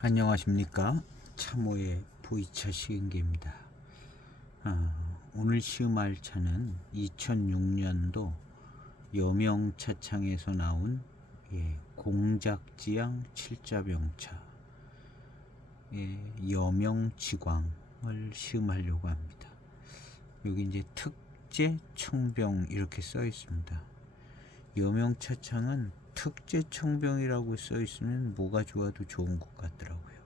안녕하십니까. 참호의 보이차 시음기입니다. 오늘 시음할 차는 2006년도 여명차창에서 나온 공작지향 7자병차 여명지광을 시음하려고 합니다. 여기 이제 특제 청병 이렇게 써 있습니다. 여명차창은 특제 청병이라고 써 있으면 뭐가 좋아도 좋은 것 같더라고요.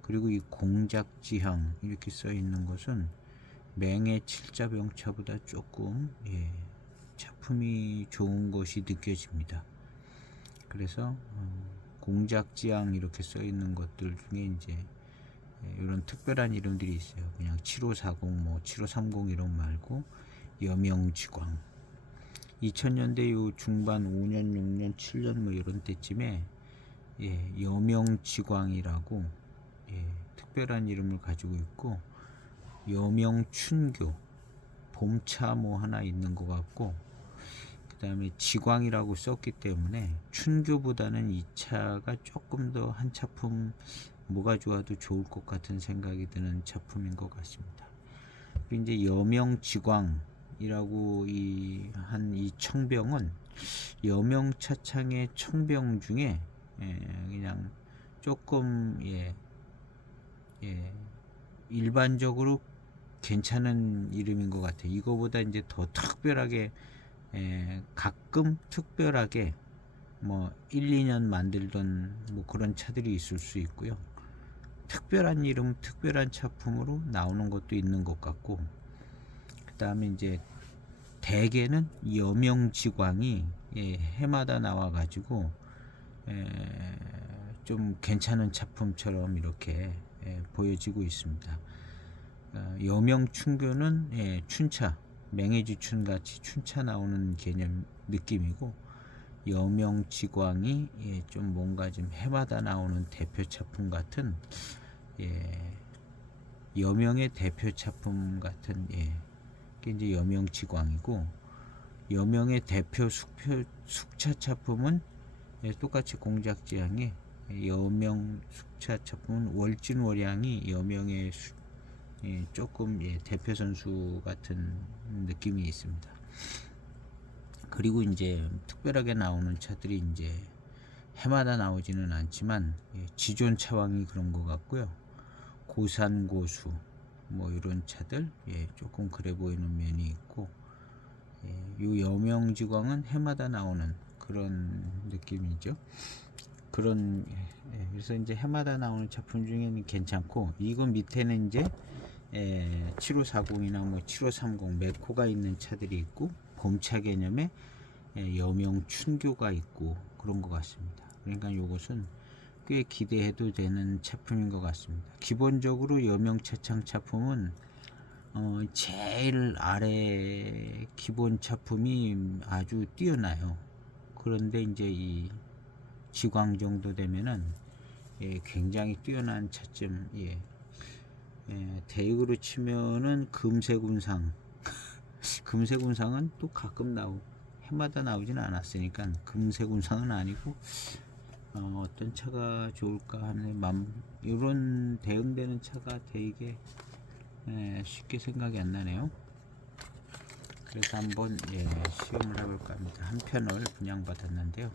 그리고 이 공작지향 이렇게 써 있는 것은 맹의 칠자병차보다 조금 작품이 좋은 것이 느껴집니다. 그래서 공작지향 이렇게 써 있는 것들 중에 이제 이런 특별한 이름들이 있어요. 그냥 7540, 뭐 7530 이런 말고 여명지광. 2000년대 요 중반 5년, 6년, 7년 뭐 이런 때쯤에 여명지광이라고 특별한 이름을 가지고 있고, 여명춘교 봄차 뭐 하나 있는 것 같고, 그 다음에 지광이라고 썼기 때문에 춘교보다는 이 차가 조금 더 한 차품 뭐가 좋아도 좋을 것 같은 생각이 드는 작품인 것 같습니다. 그리고 이제 여명지광이라고 이 청병은 여명차창의 청병 중에 그냥 조금 일반적으로 괜찮은 이름인 것 같아요. 이거보다 이제 더 특별하게 가끔 특별하게 뭐 1, 2년 만들던 뭐 그런 차들이 있을 수 있고요. 특별한 이름, 특별한 차품으로 나오는 것도 있는 것 같고, 그 다음에 이제 대개는 여명지광이 해마다 나와가지고 좀 괜찮은 작품처럼 이렇게 보여지고 있습니다. 여명춘교는 춘차, 맹해지춘 같이 춘차 나오는 개념 느낌이고, 여명지광이 좀 뭔가 좀 해마다 나오는 대표 작품 같은 여명의 대표 작품 같은 게 이제 여명지광이고, 여명의 대표 숙차 작품은 똑같이 공작지향에 여명 숙차 작품은 월진월양이 여명의 조금 대표 선수 같은 느낌이 있습니다. 그리고 이제 특별하게 나오는 차들이 이제 해마다 나오지는 않지만 지존 차왕이 그런 것 같고요. 고산고수 뭐 이런 차들 조금 그래 보이는 면이 있고, 이 여명지광은 해마다 나오는 그런 느낌이죠. 그래서 이제 해마다 나오는 작품 중에는 괜찮고, 이건 밑에는 이제 7540이나 뭐 7530 메코가 있는 차들이 있고, 봄차 개념의 여명춘교가 있고 그런 것 같습니다. 그러니까 이것은 꽤 기대해도 되는 작품인 것 같습니다. 기본적으로 여명차창 작품은 제일 아래 기본 작품이 아주 뛰어나요. 그런데 이제 이 지광 정도 되면은 굉장히 뛰어난 차점, 대역으로 치면은 금세군상 금세군상은 또 가끔 해마다 나오지는 않았으니까 금세군상은 아니고, 어떤 차가 좋을까 하는 이런 대응되는 차가 되게 쉽게 생각이 안 나네요. 그래서 한번 시험을 해볼까 합니다. 한 편을 분양받았는데요.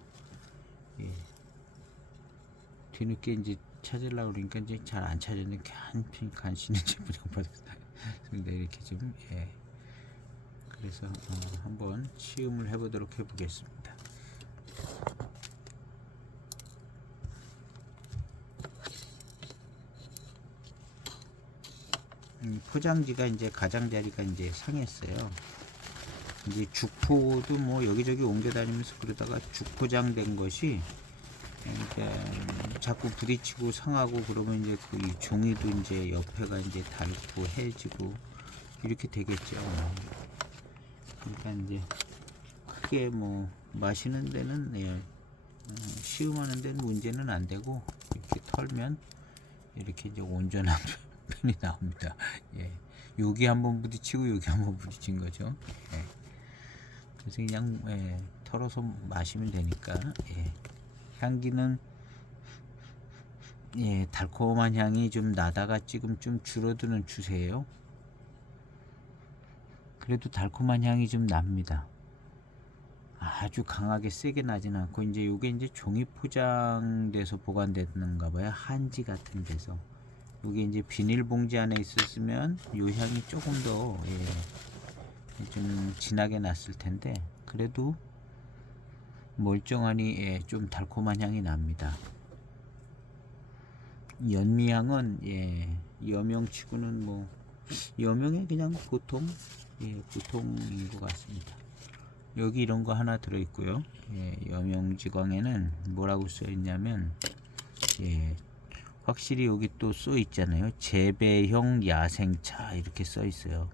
뒤늦게 이제 찾으려고 그러니까 이제 잘 안 찾았는데 한 편 간신히 분양받았습니다. 이렇게 좀 그래서 한번 시음을 해보도록 해보겠습니다. 포장지가 이제 가장자리가 이제 상했어요. 이제 죽포도 뭐 여기저기 옮겨 다니면서 그러다가 죽포장된 것이 그러니까 자꾸 부딪히고 상하고 그러면 이제 그 이 종이도 이제 옆에가 이제 닳고 해지고 이렇게 되겠죠. 그러니까 이제 크게 뭐 마시는 데는 시음하는 데는 문제는 안 되고, 이렇게 털면 이렇게 이제 온전한 편이 나옵니다. 여기 한번 부딪히고 여기 한번 부딪힌 거죠. 그래서 그냥 털어서 마시면 되니까 향기는 예, 달콤한 향이 좀 나다가 지금 좀 줄어드는 추세예요. 그래도 달콤한 향이 좀 납니다. 아주 강하게 세게 나진 않고, 이제 요게 이제 종이 포장돼서 보관됐는가 봐요. 한지 같은 데서. 요게 이제 비닐봉지 안에 있었으면 요 향이 조금 더, 예, 좀 진하게 났을 텐데, 그래도 멀쩡하니, 예, 좀 달콤한 향이 납니다. 연미향은, 예, 여명치고는 뭐 여명이 그냥 보통, 예, 보통인 것 같습니다. 여기 이런 거 하나 들어 있고요. 예, 여명지광에는 뭐라고 써 있냐면, 예, 확실히 여기 또 써 있잖아요. 재배형 야생차 이렇게 써 있어요.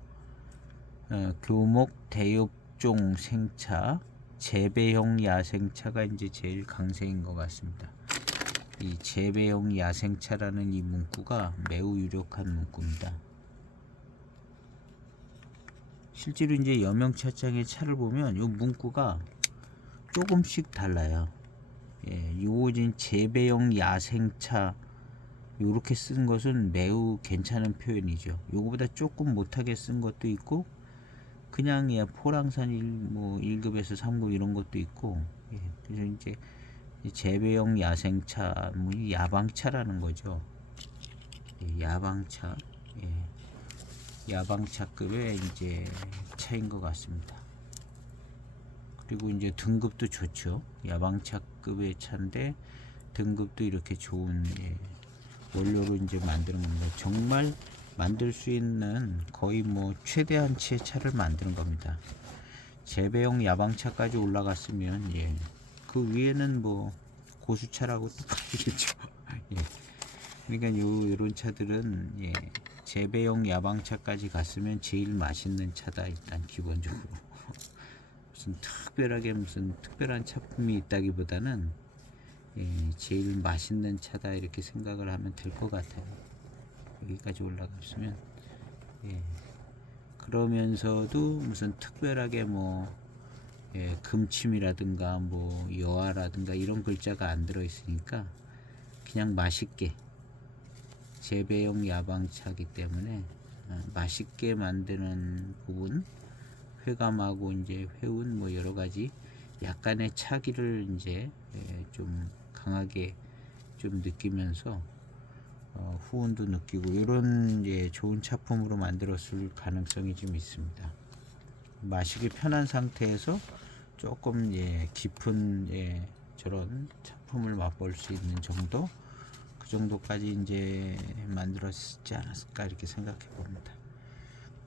교목 대엽종 생차, 재배형 야생차가 이제 제일 강세인 것 같습니다. 이 재배형 야생차라는 이 문구가 매우 유력한 문구입니다. 실제로 이제 여명차장의 차를 보면 이 문구가 조금씩 달라요. 예, 요진 재배형 야생차 요렇게 쓴 것은 매우 괜찮은 표현이죠. 요거보다 조금 못하게 쓴 것도 있고, 그냥, 예, 포랑산 1급에서 3급 이런 것도 있고, 예, 그래서 이제 재배형 야생차, 뭐 야방차라는 거죠. 예, 야방차, 예, 야방차급의 이제 차인 것 같습니다. 그리고 이제 등급도 좋죠. 야방차급의 차인데 등급도 이렇게 좋은, 예, 원료로 이제 만드는 겁니다. 정말 만들 수 있는 거의 뭐 최대한치의 차를 만드는 겁니다. 재배용 야방차까지 올라갔으면, 예, 그 위에는 뭐 고수차라고 또 봐야겠죠. 예. 그러니까 요런 차들은, 예, 재배용 야방차까지 갔으면 제일 맛있는 차다. 일단 기본적으로 무슨 특별하게 무슨 특별한 차품이 있다기보다는, 예, 제일 맛있는 차다 이렇게 생각을 하면 될 것 같아요. 여기까지 올라갔으면, 예, 그러면서도 무슨 특별하게 뭐, 예, 금침이라든가 뭐 여화라든가 이런 글자가 안 들어 있으니까 그냥 맛있게, 재배용 야방차기 때문에 맛있게 만드는 부분, 회감하고 이제 회운 뭐 여러 가지 약간의 차기를 이제, 예, 좀 강하게 좀 느끼면서 후운도 느끼고 이런, 예, 좋은 차품으로 만들었을 가능성이 좀 있습니다. 마시기 편한 상태에서 조금, 예, 깊은, 예, 저런 차품을 맛볼 수 있는 정도, 그 정도까지 이제 만들었지 않았을까 이렇게 생각해 봅니다.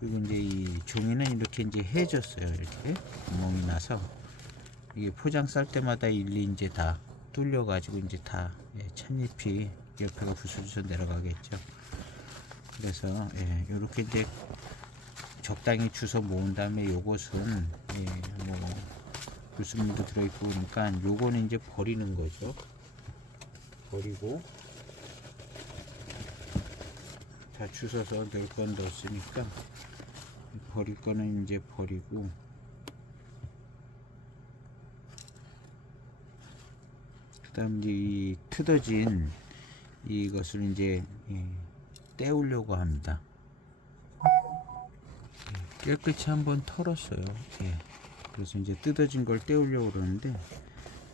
그리고 이제 이 종이는 이렇게 이제 해졌어요. 이렇게 구멍이 나서 이게 포장 쌀 때마다 일일이 이제 다 뚫려 가지고 이제 다, 예, 찻잎이 옆에가 부서져서 내려가겠죠. 그래서, 예, 요렇게 이제 적당히 주워 모은 다음에 요것은, 예, 뭐 불순물도 들어있고 그러니까 요거는 이제 버리는 거죠. 버리고 다 주워서 넣을 건 넣었으니까 버릴 거는 이제 버리고, 그 다음 이제 이 뜯어진 이것을 이제, 예, 떼우려고 합니다. 깨끗이 한번 털었어요. 예. 그래서 이제 뜯어진 걸 떼우려고 그러는데,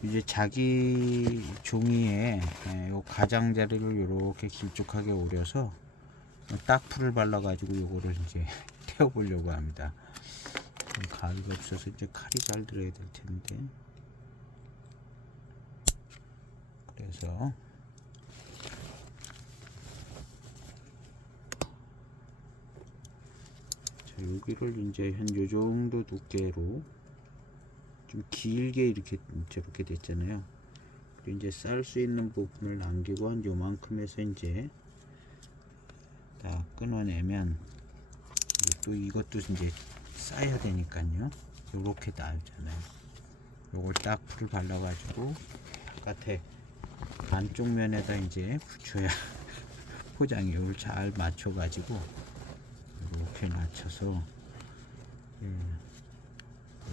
이제 자기 종이에, 예, 요 가장자리를 이렇게 길쭉하게 오려서 딱풀을 발라 가지고 요거를 이제 떼어 보려고 합니다. 가위가 없어서 이제 칼이 잘 들어야 될 텐데, 그래서 자, 여기를 이제 한 요 정도 두께로 좀 길게 이렇게 저렇게 됐잖아요. 그리고 이제 쌀 수 있는 부분을 남기고 한 요만큼에서 이제 다 끊어내면, 또 이것도 이제 쌓여야 되니까요. 요렇게 나오잖아요. 요걸 딱 풀을 발라 가지고 바깥에 반쪽 면에다 이제 붙여야 포장이 요걸 잘 맞춰 가지고 이렇게 맞춰서, 예,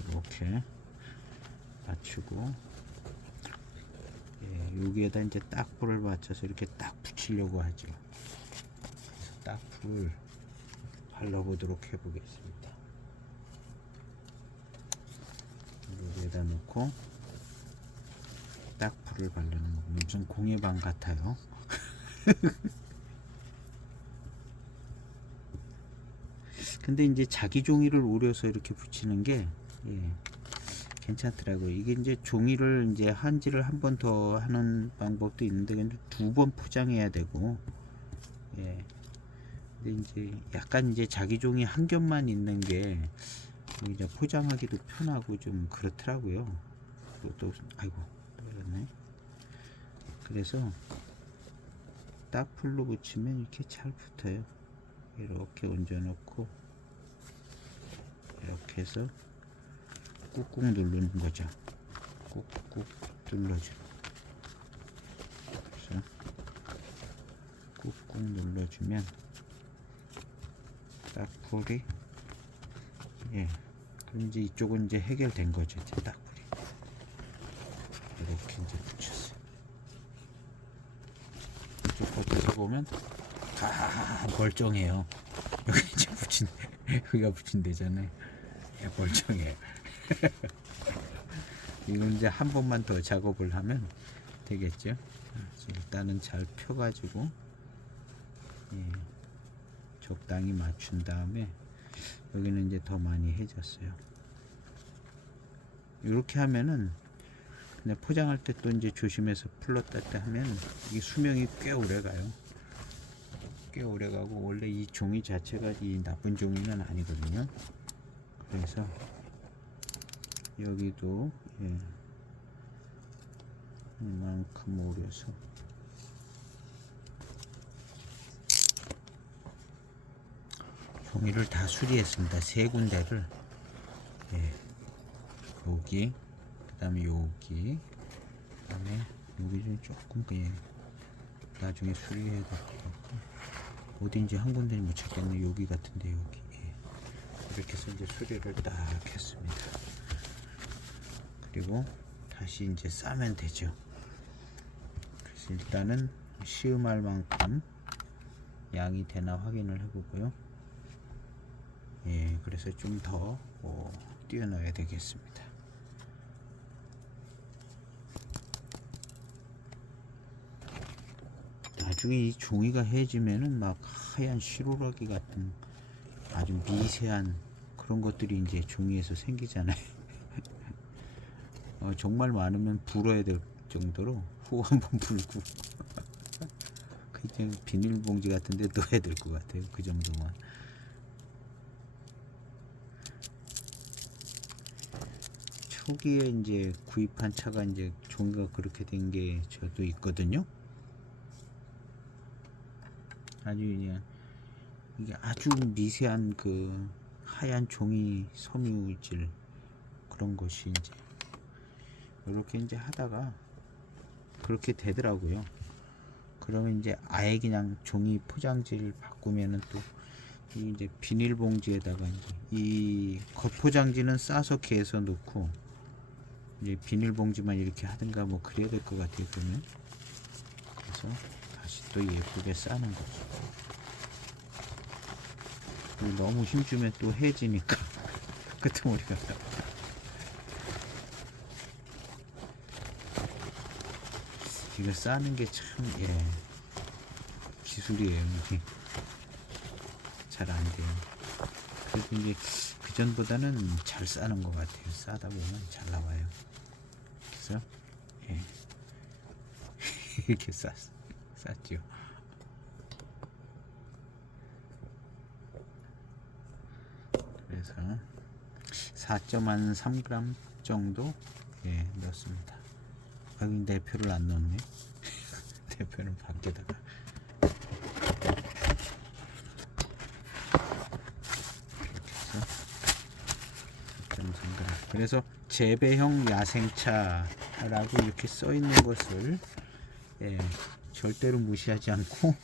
이렇게 맞추고, 예, 예, 여기에다 이제 딱풀을 받쳐서 이렇게 딱 붙이려고 하죠. 그래서 딱풀을 발라보도록 해보겠습니다. 여기에다 놓고 딱풀을 바르는 거 무슨 공예방 같아요. 근데 이제 자기 종이를 오려서 이렇게 붙이는 게 예, 괜찮더라고요. 이게 이제 종이를 이제 한지를 한 번 더 하는 방법도 있는데 두 번 포장해야 되고 예. 근데 이제 약간 이제 자기 종이 한 겹만 있는 게 이제 포장하기도 편하고 좀 그렇더라고요. 또 아이고 그렇네. 그래서 딱풀로 붙이면 이렇게 잘 붙어요. 이렇게 얹어 놓고 이렇게 해서 꾹꾹 누르는 거죠. 꾹꾹 눌러줘. 그래서 꾹꾹 눌러주면 딱풀이 예. 그럼 이제 이쪽은 이제 해결된 거죠. 이제 딱풀이 이렇게 이제 붙였어요. 이쪽 버텨서 보면 멀쩡해요. 여기 이제 여기가 붙인 데잖아요. 예, 멀쩡해요. 이건 이제 한 번만 더 작업을 하면 되겠죠. 일단은 잘 펴가지고 예, 적당히 맞춘 다음에 여기는 이제 더 많이 해졌어요. 이렇게 하면은 근데 포장할 때 또 이제 조심해서 풀렀다 때 하면 이 수명이 꽤 오래 가요. 꽤 오래 가고 원래 이 종이 자체가 이 나쁜 종이는 아니거든요. 그래서 여기도 예, 이만큼 오려서 종이를 다 수리했습니다. 세 군데를 예, 여기 그 다음에 여기 그 다음에 여기 좀 조금 예, 나중에 수리해야 될 것 같고 어딘지 한 군데는 못 찾겠네. 여기 같은데 여기 예. 이렇게 해서 이제 수리를 딱 했습니다. 그리고 다시 이제 싸면 되죠. 그래서 일단은 시음할 만큼 양이 되나 확인을 해보고요. 예, 그래서 좀 더 띄워넣어야 되겠습니다. 나중에 이 종이가 해지면은 막 하얀 시로라기 같은 아주 미세한 그런 것들이 이제 종이에서 생기잖아요. 정말 많으면 불어야 될 정도로 후 한번 불고 그냥 비닐봉지 같은데 넣어야 될 것 같아요. 그 정도만. 초기에 이제 구입한 차가 이제 종이가 그렇게 된 게 저도 있거든요. 아주 그냥 이게 아주 미세한 그 하얀 종이 섬유질 그런 것이 이제 이렇게 이제 하다가 그렇게 되더라고요. 그러면 이제 아예 그냥 종이 포장지를 바꾸면은 또 이제 비닐봉지에다가 이제 이 겉포장지는 싸서 개서 놓고 이제 비닐봉지만 이렇게 하든가 뭐 그래야 될 것 같아요. 그러면 그래서 다시 또 예쁘게 싸는 거죠. 너무 힘주면 또 해지니까 끄트머리가 이거 싸는 게 참 예, 기술이에요. 이게 잘 안 돼요. 그래도 이제 그 전보다는 잘 싸는 것 같아요. 싸다 보면 잘 나와요. 그래서 예. 이렇게 쌌죠. 그래서 4.3g 정도 예, 넣습니다. 여기 대표를 안 넣네. 대표는 밖에다가 그래서 재배형 야생차라고 이렇게 써 있는 것을 예, 절대로 무시하지 않고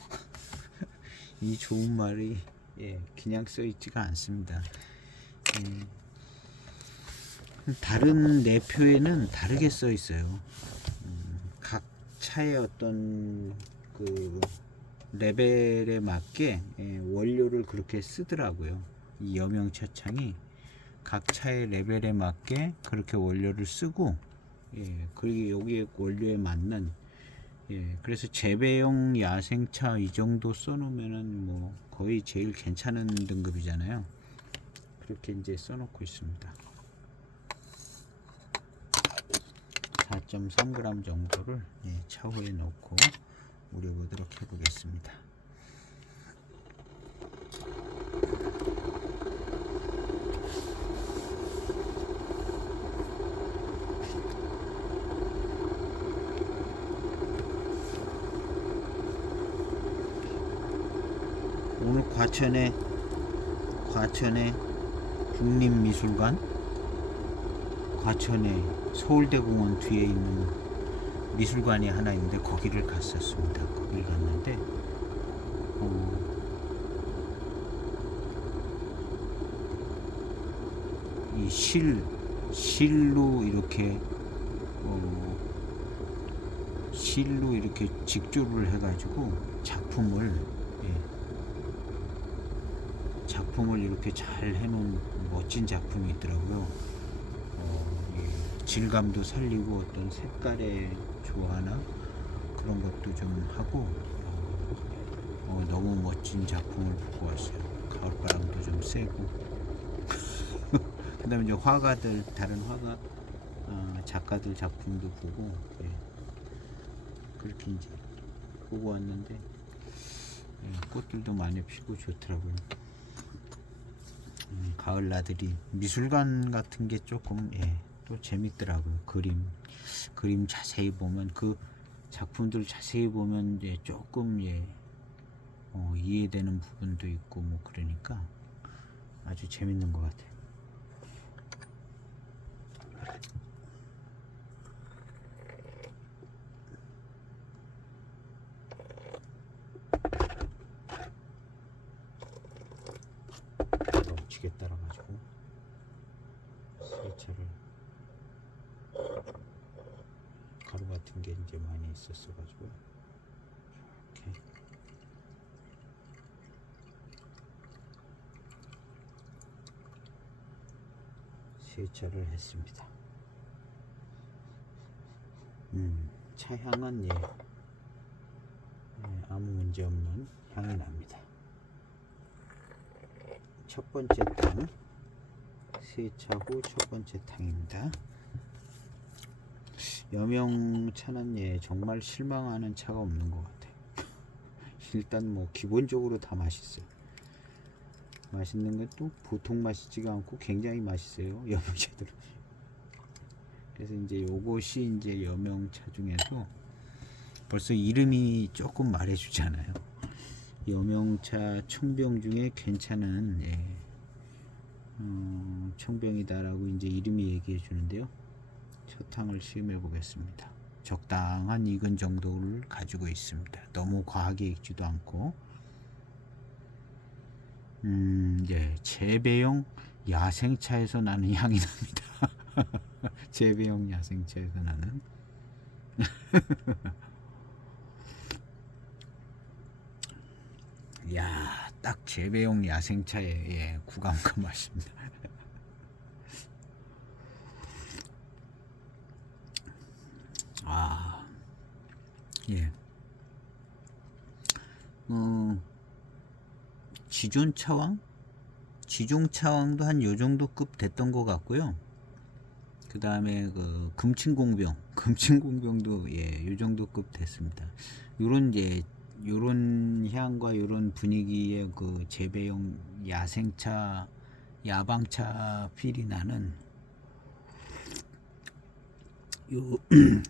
이 좋은 말이 예, 그냥 써 있지가 않습니다. 다른 내표에는 다르게 써 있어요. 각 차의 어떤 그 레벨에 맞게 원료를 그렇게 쓰더라고요. 이 여명차 창이 각 차의 레벨에 맞게 그렇게 원료를 쓰고, 그리고 여기에 원료에 맞는, 그래서 재배용 야생차 이 정도 써놓으면은 뭐 거의 제일 괜찮은 등급이잖아요. 그렇게 이제 써놓고 있습니다. 4.3g 정도를 차후에 넣고 우려보도록 해보겠습니다. 오늘 과천에 국립미술관, 과천에 서울대공원 뒤에 있는 미술관이 하나 있는데 거기를 갔었습니다. 거기를 갔는데 이 실로 이렇게 직조를 해가지고 작품을 이렇게 잘 해놓은 멋진 작품이 있더라고요. 질감도 살리고 어떤 색깔의 조화나 그런 것도 좀 하고 너무 멋진 작품을 보고 왔어요. 가을바람도 좀 세고 그 다음에 이제 다른 화가 작가들 작품도 보고 그렇게 이제 보고 왔는데 꽃들도 많이 피고 좋더라고요. 가을 나들이 미술관 같은 게 조금 또 재밌더라고요. 그림 자세히 보면 그 작품들 자세히 보면 이제 조금 이해되는 부분도 있고 뭐 그러니까 아주 재밌는 것 같아요. 지게 따라가지고 세차를 가루 같은 게 이제 많이 있었어 가지고 이렇게 세차를 했습니다. 차 향은 아무 문제 없는 향이 납니다. 첫 번째 탕, 세차 후 첫 번째 탕입니다. 여명차는 정말 실망하는 차가 없는 것 같아요. 일단 뭐 기본적으로 다 맛있어요. 맛있는 것도 보통 맛있지가 않고 굉장히 맛있어요. 여명차들은. 그래서 이제 요것이 이제 여명차 중에서 벌써 이름이 조금 말해주잖아요. 여명차 청병 중에 괜찮은 청병이다라고 이제 이름이 얘기해 주는데요. 첫 탕을 시음해 보겠습니다. 적당한 익은 정도를 가지고 있습니다. 너무 과하게 익지도 않고. 재배용 야생차에서 나는 향이 납니다. 재배용 야생차에서 나는. 이야, 딱 재배용 야생차의 구감과 맛입니다. 지존차왕도 한 요정도 급 됐던 것 같고요. 그 다음에 그 금친공병도 요정도 급 됐습니다. 요런 향과 요런 분위기의 그 재배용 야생차, 야방차 필이 나는 요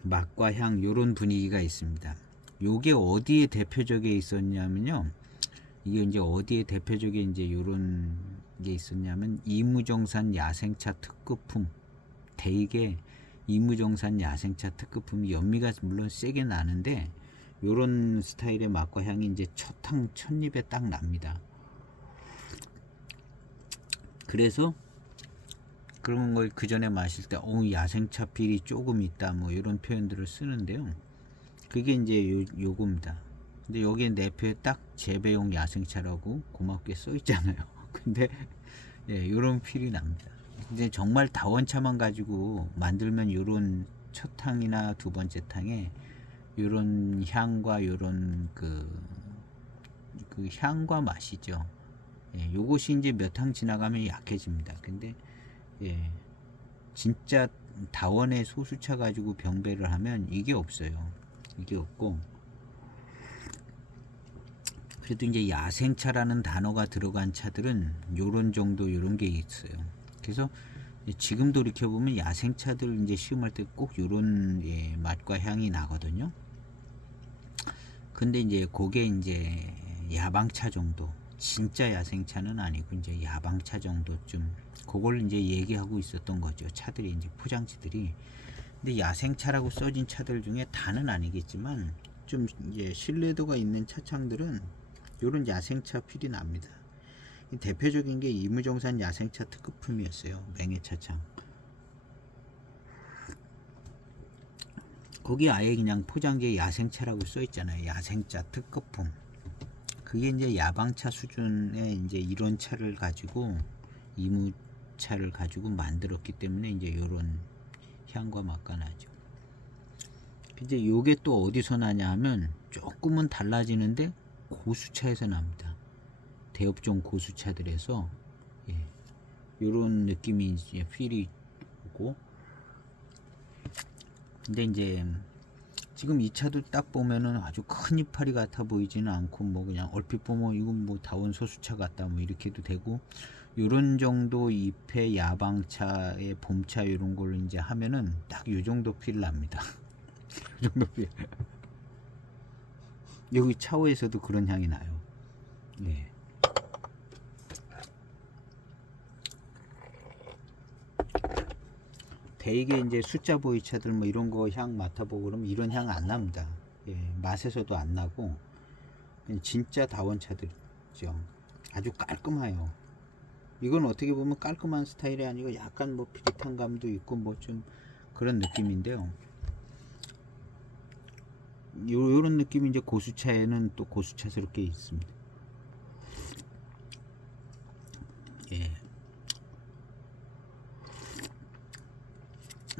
맛과 향 요런 분위기가 있습니다. 요게 어디에 대표적에 있었냐면요. 이게 이제 어디에 대표적에 이제 요런 게 있었냐면 이무정산 야생차 특급품. 대개 이무정산 야생차 특급품이 연미가 물론 세게 나는데 요런 스타일의 맛과 향이 이제 첫 입에 딱 납니다. 그래서 그런 걸 그 전에 마실 때 야생차 필이 조금 있다 뭐 이런 표현들을 쓰는데요. 그게 이제 요겁니다. 근데 여기에 내표에 딱 재배용 야생차라고 고맙게 써 있잖아요. 근데 예, 요런 필이 납니다. 근데 정말 다원차만 가지고 만들면 요런 첫 탕이나 두 번째 탕에 요런 향과 요런 그 향과 맛이죠. 예, 요것이 이제 몇 탕 지나가면 약해집니다. 근데 예, 진짜 다원의 소수차 가지고 병배를 하면 이게 없어요. 이게 없고, 그래도 이제 야생차라는 단어가 들어간 차들은 요런 정도 요런 게 있어요. 그래서 지금 돌이켜보면 야생차들 이제 시음할 때 꼭 요런 예, 맛과 향이 나거든요. 근데 이제 그게 이제 야방차 정도, 진짜 야생차는 아니고 이제 야방차 정도쯤, 그걸 이제 얘기하고 있었던 거죠. 차들이 이제 포장지들이. 근데 야생차라고 써진 차들 중에 다는 아니겠지만 좀 이제 신뢰도가 있는 차창들은 요런 야생차 필이 납니다. 대표적인 게 이무정산 야생차 특급품이었어요. 맹해차창. 거기 아예 그냥 포장지에 야생차라고 써 있잖아요. 야생차 특급품. 그게 이제 야방차 수준의 이제 이런 차를 가지고 이무차를 가지고 만들었기 때문에 이제 요런 향과 맛과 나죠. 이제 요게 또 어디서 나냐 하면 조금은 달라지는데 고수차에서 납니다. 대업종 고수차들에서 예, 요런 느낌이 이제 필이 오고, 근데 이제 지금 이 차도 딱 보면은 아주 큰 이파리 같아 보이지는 않고, 뭐 그냥 얼핏 보면 이건 뭐 다원 소수차 같다 뭐 이렇게도 되고, 요런 정도 잎의 야방차의 봄차 이런 걸 이제 하면은 딱 요 정도 필 납니다. 요 정도 필. 여기 차오에서도 그런 향이 나요. 예. 대개 이제 숫자 보이차들 뭐 이런 거 향 맡아보고 그러면 이런 향 안 납니다. 예, 맛에서도 안 나고 진짜 다원차들이죠. 아주 깔끔해요. 이건 어떻게 보면 깔끔한 스타일이 아니고 약간 뭐 비릿한 감도 있고 뭐 좀 그런 느낌인데요. 요런 느낌이 이제 고수차에는 또 고수차스럽게 있습니다. 예.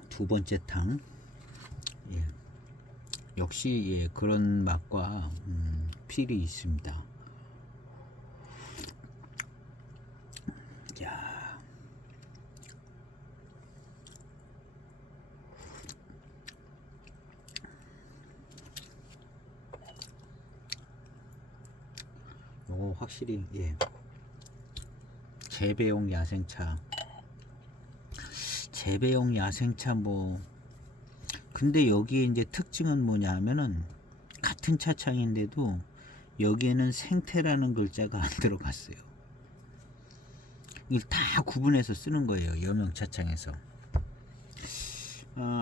두 번째 탕. 예. 역시 예, 그런 맛과 필이 있습니다. 야. 요거 확실히 예. 재배용 야생차. 재배용 야생차 뭐, 근데 여기에 이제 특징은 뭐냐 하면은 같은 차창인데도 여기에는 생태라는 글자가 안 들어갔어요. 이걸 다 구분해서 쓰는 거예요. 여명 차창에서.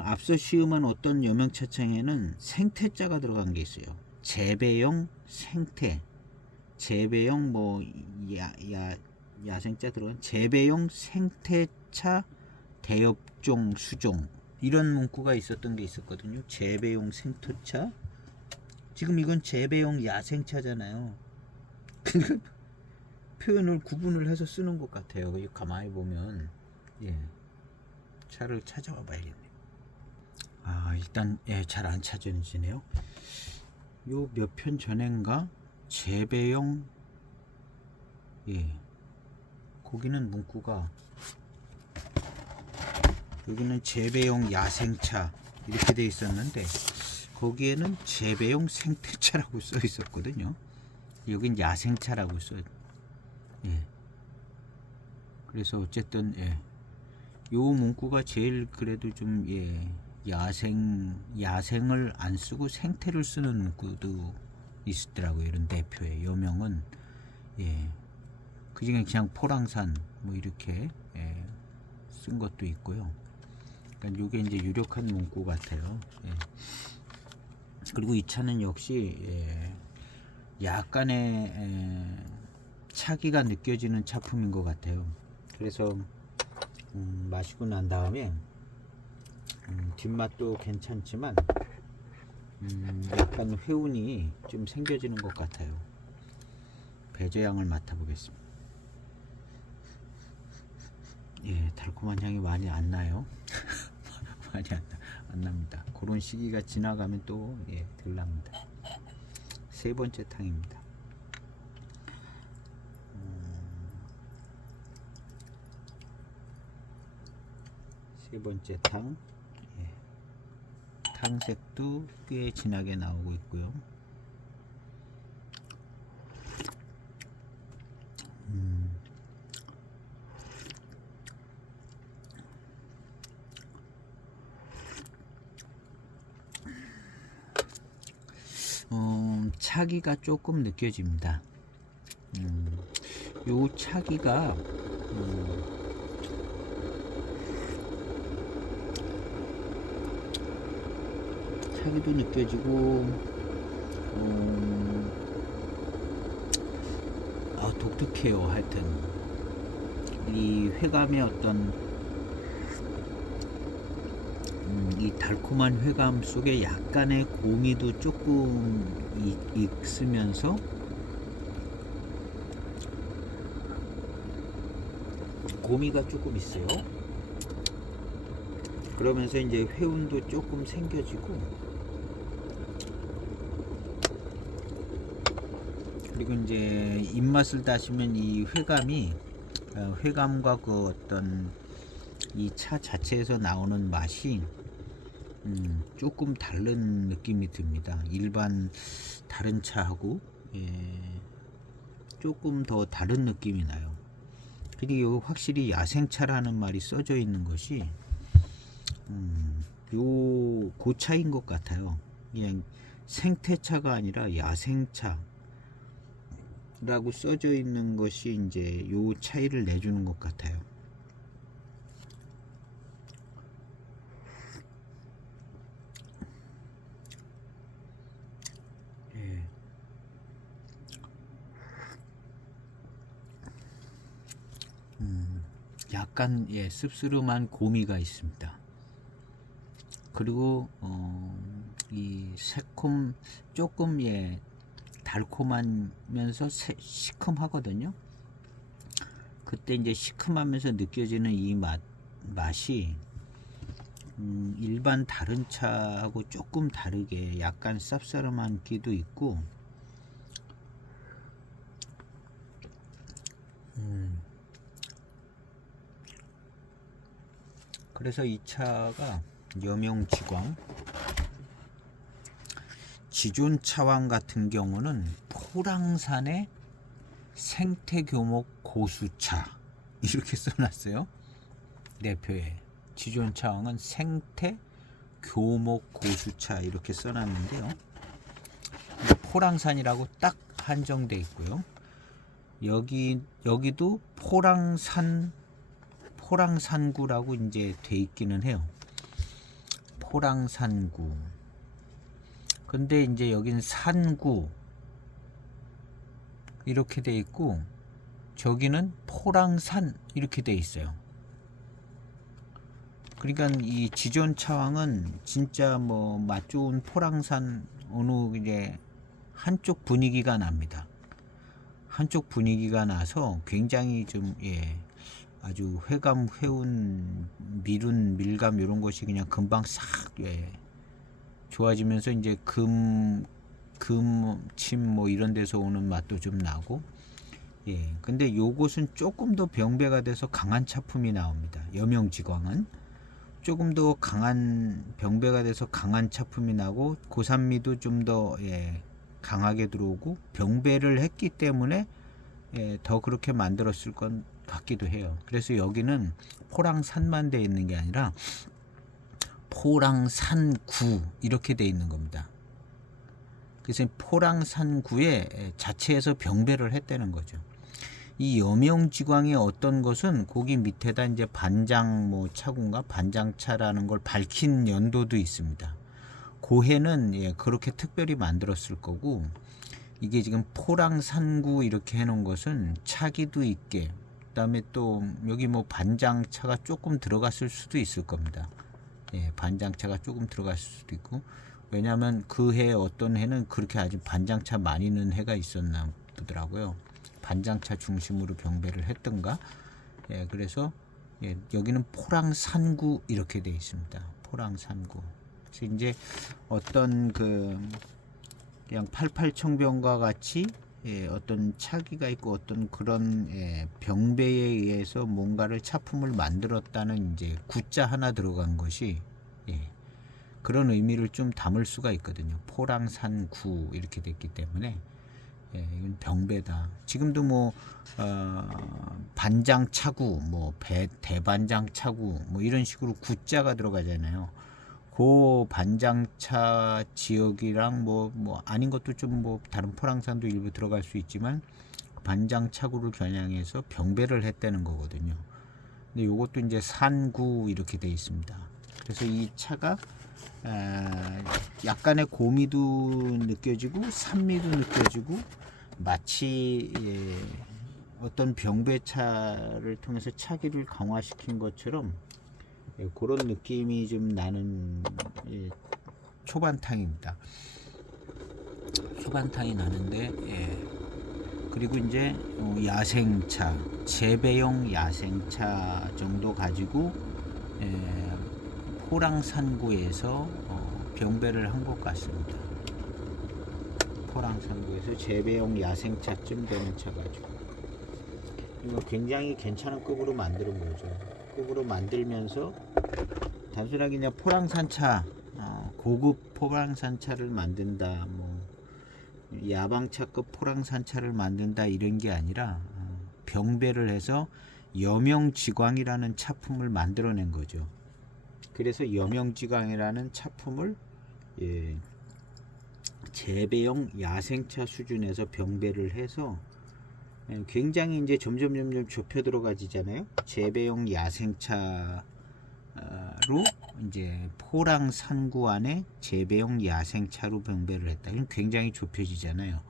앞서 시음한 어떤 여명 차창에는 생태자가 들어간 게 있어요. 재배용 생태, 재배용 뭐 야생자 들어간 재배용 생태차 대엽종 수종, 이런 문구가 있었던 게 있었거든요. 재배용 생토차. 지금 이건 재배용 야생차잖아요. 표현을 구분을 해서 쓰는 것 같아요. 가만히 보면 예, 차를 찾아와 봐야겠네. 일단 예, 잘 안 찾아지네요. 요 몇 편 전인가 재배용, 예, 거기는 문구가, 여기는 재배용 야생차 이렇게 돼 있었는데 거기에는 재배용 생태차라고 써 있었거든요. 여긴 야생차라고 써. 예. 그래서 어쨌든 예, 요 문구가 제일 그래도 좀 예, 야생을 안 쓰고 생태를 쓰는 문구도 있더라고요. 이런 대표의 여명은 예, 그중에 그냥 포랑산 뭐 이렇게 예, 쓴 것도 있고요. 그러니까 요게 이제 유력한 문구 같아요. 예. 그리고 이 차는 역시 예, 약간의 차기가 느껴지는 차품인 것 같아요. 그래서 마시고 난 다음에 뒷맛도 괜찮지만 약간 회운이 좀 생겨지는 것 같아요. 배저향을 맡아보겠습니다. 예, 달콤한 향이 많이 안 나요. 많이 안 납니다. 그런 시기가 지나가면 또 예, 덜 납니다. 세 번째 탕입니다. 세 번째 탕. 예, 탕색도 꽤 진하게 나오고 있고요. 차기가 조금 느껴집니다. 요 차기가 차기도 느껴지고 독특해요. 하여튼 이 회감의 어떤 이 달콤한 회감 속에 약간의 고미도 조금 있으면서 고미가 조금 있어요. 그러면서 이제 회운도 조금 생겨지고, 그리고 이제 입맛을 다시면 이 회감이 회감과 그 어떤 이 차 자체에서 나오는 맛이 조금 다른 느낌이 듭니다. 일반 다른 차하고 조금 더 다른 느낌이 나요. 그리고 확실히 야생차라는 말이 써져 있는 것이 그 차인 것 같아요. 그냥 생태차가 아니라 야생차라고 써져 있는 것이 이제 요 차이를 내주는 것 같아요. 약간 씁쓸한 고미가 있습니다. 그리고 이 새콤 조금 달콤하면서 시큼하거든요. 그때 이제 시큼하면서 느껴지는 이 맛이 일반 다른 차하고 조금 다르게 약간 쌉싸름한 기도 있고, 그래서 이 차가 여명지광 지존차왕 같은 경우는 포랑산의 생태교목 고수차 이렇게 써놨어요. 대표에 지존차왕은 생태교목 고수차 이렇게 써놨는데요. 포랑산이라고 딱 한정돼 있고요. 여기도 포랑산구라고 이제 돼 있기는 해요. 포랑산구. 근데 이제 여긴 산구 이렇게 돼 있고, 저기는 포랑산 이렇게 돼 있어요. 그러니까 이 지존차왕은 진짜 뭐 맛 좋은 포랑산 어느 이제 한쪽 분위기가 납니다. 한쪽 분위기가 나서 굉장히 좀 아주 회감, 회운, 미룬, 밀감 이런 것이 그냥 금방 싹 좋아지면서 이제 금침 뭐 이런 데서 오는 맛도 좀 나고, 근데 요것은 조금 더 병배가 돼서 강한 차품이 나옵니다. 여명지광은 조금 더 강한 병배가 돼서 강한 차품이 나고, 고산미도 좀 더 강하게 들어오고, 병배를 했기 때문에 더 그렇게 만들었을 것 같기도 해요. 그래서 여기는 포랑산만 돼 있는 게 아니라 포랑산구 이렇게 돼 있는 겁니다. 그래서 포랑산구에 자체에서 병배를 했다는 거죠. 이 여명지광의 어떤 것은 거기 밑에다 이제 반장 뭐 차군가 반장차라는 걸 밝힌 연도도 있습니다. 고해는 그렇게 특별히 만들었을 거고, 이게 지금 포랑산구 이렇게 해놓은 것은 차기도 있게, 그다음에 또 여기 뭐 반장차가 조금 들어갔을 수도 있을 겁니다. 반장차가 조금 들어갔을 수도 있고, 왜냐하면 그 해 어떤 해는 그렇게 아주 반장차 많이 는 해가 있었나 보더라고요. 반장차 중심으로 병배를 했던가. 예, 그래서 예, 여기는 포랑산구 이렇게 되어 있습니다. 포랑산구. 그래서 이제 어떤 그 그냥 88청병과 같이 예, 어떤 차기가 있고 어떤 그런 예, 병배에 의해서 뭔가를 차품을 만들었다는 이제 구자 하나 들어간 것이 예, 그런 의미를 좀 담을 수가 있거든요. 포랑산구 이렇게 됐기 때문에 예, 이건 병배다. 지금도 뭐 반장차구, 뭐 대반장차구 뭐 이런 식으로 구자가 들어가잖아요. 그 반장차 지역이랑 뭐 아닌 것도 좀 뭐 다른 포랑산도 일부 들어갈 수 있지만 반장차구를 겨냥해서 병배를 했다는 거거든요. 근데 이것도 이제 산구 이렇게 돼 있습니다. 그래서 이 차가 약간의 고미도 느껴지고 산미도 느껴지고 마치 예, 어떤 병배차를 통해서 차기를 강화시킨 것처럼 예, 그런 느낌이 좀 나는 예, 초반탕입니다. 초반탕이 나는데 예. 그리고 이제 야생차, 재배용 야생차 정도 가지고 예, 포랑산구에서 병배를 한 것 같습니다. 포랑산구에서 재배용 야생차쯤 되는 차 가지고 이거 굉장히 괜찮은 급으로 만드는 거죠. 급으로 만들면서 단순하게 그냥 포랑산차, 고급 포랑산차를 만든다, 뭐 야방차급 포랑산차를 만든다 이런 게 아니라 병배를 해서 여명지광이라는 차품을 만들어낸 거죠. 그래서 여명지광이라는 차품을 예, 재배용 야생차 수준에서 병배를 해서 굉장히 이제 점점 좁혀 들어가지잖아요. 재배용 야생차로 이제 포랑산구 안에 재배용 야생차로 병배를 했다. 이건 굉장히 좁혀지잖아요.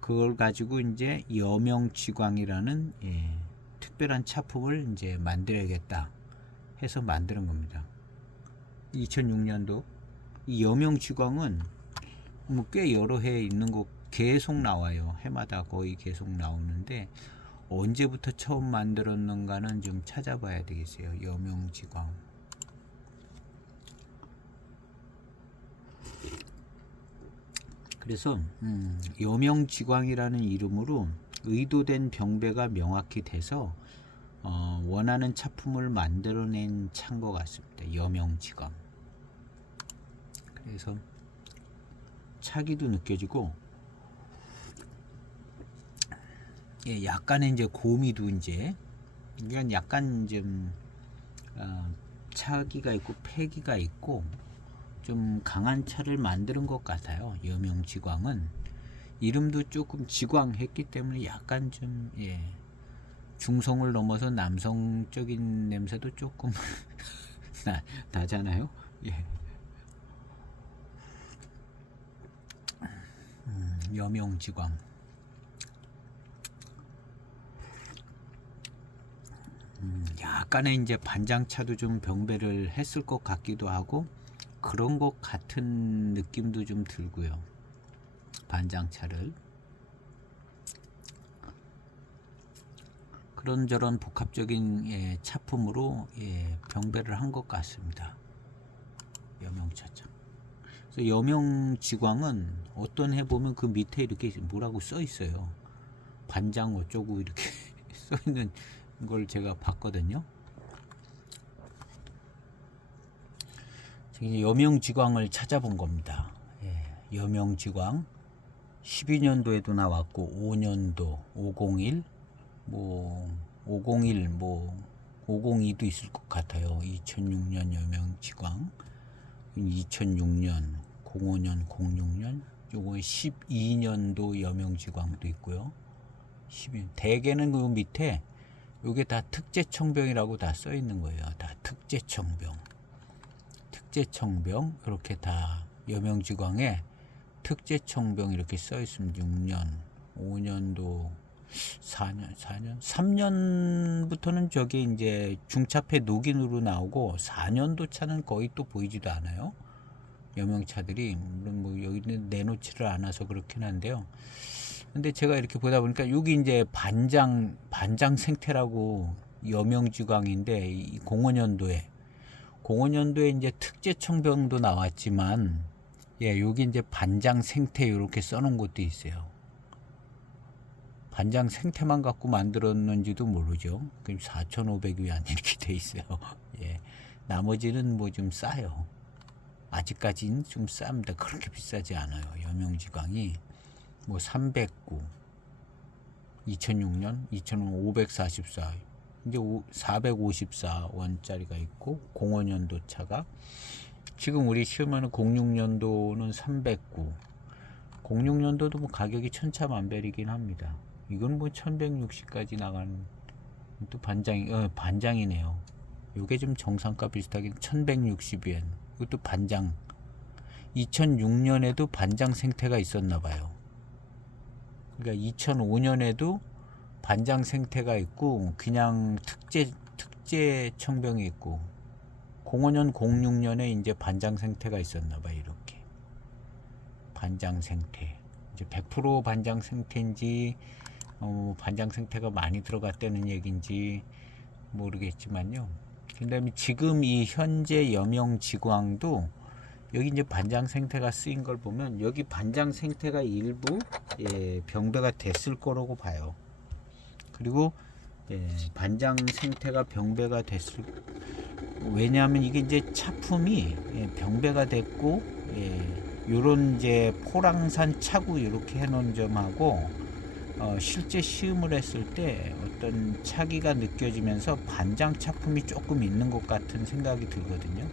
그걸 가지고 이제 여명지광이라는 예, 특별한 차품을 이제 만들어야겠다 해서 만드는 겁니다. 2006년도 이 여명지광은 뭐 꽤 여러 해 있는 거 계속 나와요. 해마다 거의 계속 나오는데 언제부터 처음 만들었는가는 좀 찾아봐야 되겠어요. 여명지광. 그래서 여명지광이라는 이름으로 의도된 병배가 명확히 돼서 원하는 차품을 만들어낸 차인 것 같습니다. 여명지광. 그래서 차기도 느껴지고 예, 약간의 이제 고미도 이제 그냥 약간 좀 차기가 있고 패기가 있고 좀 강한 차를 만드는 것 같아요. 여명지광은 이름도 조금 지광했기 때문에 약간 좀 예, 중성을 넘어서 남성적인 냄새도 조금 나잖아요. 예. 여명지광. 약간의 이제 반장차도 좀 병배를 했을 것 같기도 하고 그런 것 같은 느낌도 좀 들고요. 반장차를 그런저런 복합적인 예, 차품으로 예, 병배를 한 것 같습니다. 여명차차. 그래서 여명지광은 어떤 해 보면 그 밑에 이렇게 뭐라고 써 있어요. 반장 어쩌고 이렇게 써 있는 걸 제가 봤거든요. 여명지광을 찾아본 겁니다. 예, 여명지광 12년도에도 나왔고 5년도 501 뭐 501 뭐 502도 있을 것 같아요. 2006년 여명지광 2006년 05년 06년 요거 12년도 여명지광도 있고요. 12년 대개는 그 밑에 요게 다 특제청병이라고 다 써 있는 거예요. 다 특제청병 이렇게 다 여명지광에 특제청병 이렇게 써 있습니다. 6년 5년도 4년 3년부터는 저게 이제 중차패 녹인으로 나오고 4년도 차는 거의 또 보이지도 않아요. 여명차들이. 물론 뭐 여기는 내놓지를 않아서 그렇긴 한데요. 근데 제가 이렇게 보다 보니까 여기 이제 반장 생태라고 여명지광인데, 이 05년도에 이제 특제청병도 나왔지만, 예, 여기 이제 반장 생태 이렇게 써놓은 것도 있어요. 반장 생태만 갖고 만들었는지도 모르죠. 그럼 4,500위안 이렇게 돼 있어요. 예, 나머지는 뭐 좀 싸요. 아직까지는 좀 쌉니다. 그렇게 비싸지 않아요. 여명지광이 뭐 309, 2006년, 544, 이제 454원짜리가 있고, 05년도 차가 지금 우리 시험하는 06년도는 309, 06년도도 뭐 가격이 천차만별이긴 합니다. 이건 뭐 1160까지 나가는 또 반장이네요. 요게 좀 정상가 비슷하게 1160엔. 이것도 반장. 2006년에도 반장 생태가 있었나 봐요. 그러니까 2005년에도 반장 생태가 있고, 그냥 특제 청병이 있고, 05년 06년에 이제 반장 생태가 있었나 봐요. 이렇게 반장 생태. 이제 100% 반장 생태인지 반장 생태가 많이 들어갔다는 얘기인지 모르겠지만요. 그다음에 지금 이 현재 여명지광도 여기 이제 반장 생태가 쓰인 걸 보면, 여기 반장 생태가 일부 병배가 됐을 거라고 봐요. 그리고 반장 생태가 병배가 됐을, 왜냐하면 이게 이제 차품이 병배가 됐고, 요런 이제 포랑산 차구 이렇게 해놓은 점하고, 실제 시음을 했을 때 어떤 차기가 느껴지면서 반장 차품이 조금 있는 것 같은 생각이 들거든요.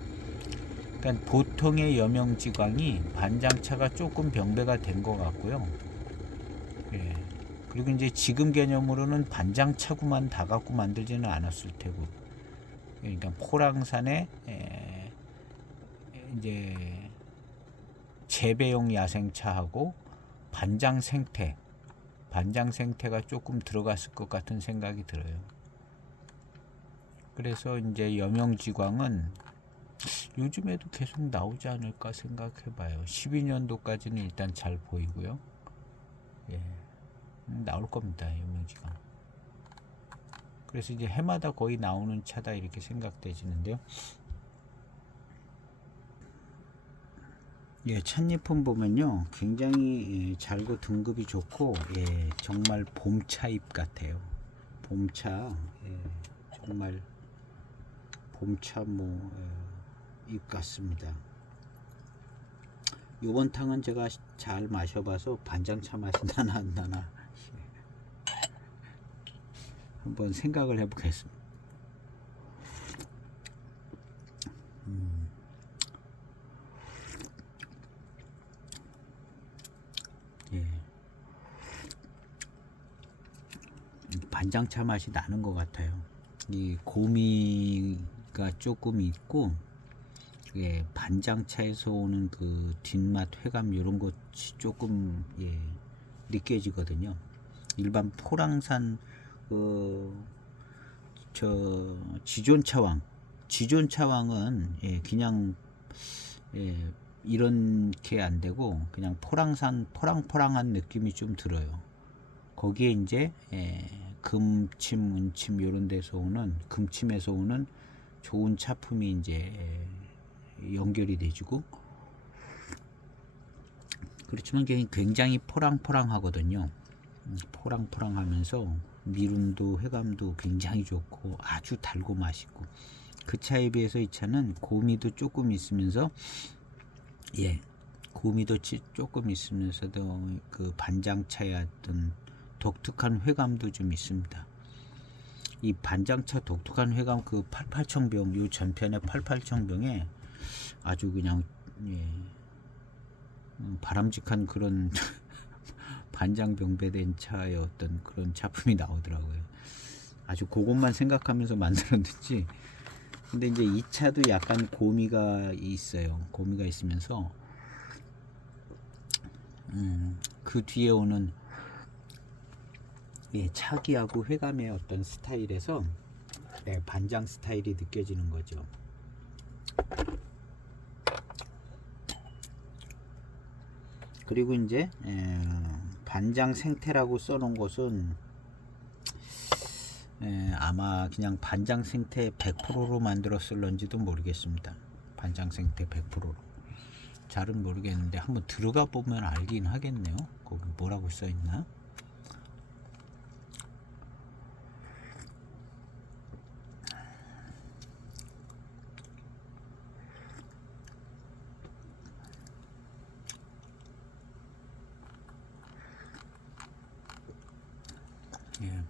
그러니까 보통의 여명지광이 반장차가 조금 병배가 된 것 같고요. 예. 그리고 이제 지금 개념으로는 반장차구만 다 갖고 만들지는 않았을 테고, 그러니까 포랑산에 이제 재배용 야생차하고 반장 생태가 조금 들어갔을 것 같은 생각이 들어요. 그래서 이제 여명지광은 요즘에도 계속 나오지 않을까 생각해봐요. 12년도까지는 일단 잘 보이고요. 예, 나올 겁니다, 여명지광. 그래서 이제 해마다 거의 나오는 차다 이렇게 생각되지는데요. 예, 찻잎은 보면요, 굉장히 잘고 등급이 좋고, 예, 정말 봄차잎 같아요. 봄차, 예, 정말 봄차 잎 같습니다. 이번 탕은 제가 잘 마셔봐서 반장차 맛이 나나 안 나나 한번 생각을 해보겠습니다. 예. 반장차 맛이 나는 것 같아요. 이 고미가 조금 있고, 예, 반장차에서 오는 그 뒷맛, 회감 이런 것이 조금 느껴지거든요. 일반 포랑산 지존차왕은 그냥 이렇게 안 되고 그냥 포랑산 포랑포랑한 느낌이 좀 들어요. 거기에 이제 금침, 은침 이런 데서 오는, 금침에서 오는 좋은 차품이 이제 연결이 되지고, 그렇지만 굉장히 포랑포랑하거든요. 포랑포랑하면서 미름도 회감도 굉장히 좋고 아주 달고 맛있고, 그 차에 비해서 이 차는 고미도 조금 있으면서 고미도 조금 있으면서도 그 반장차의 어떤 독특한 회감도 좀 있습니다. 이 반장차 독특한 회감, 그 88청병, 요 전편의 88청병에 아주 그냥 바람직한 그런 반장 병배된 차의 어떤 그런 작품이 나오더라고요. 아주 그것만 생각하면서 만들었는지. 근데 이제 이 차도 약간 고미가 있어요. 고미가 있으면서 그 뒤에 오는 차기하고 회감의 어떤 스타일에서 반장 스타일이 느껴지는 거죠. 그리고 이제 반장 생태라고 써놓은 것은 아마 그냥 반장 생태 100%로 만들었을런지도 모르겠습니다. 반장 생태 100%로 잘은 모르겠는데 한번 들어가 보면 알긴 하겠네요. 거기 뭐라고 써 있나? 예.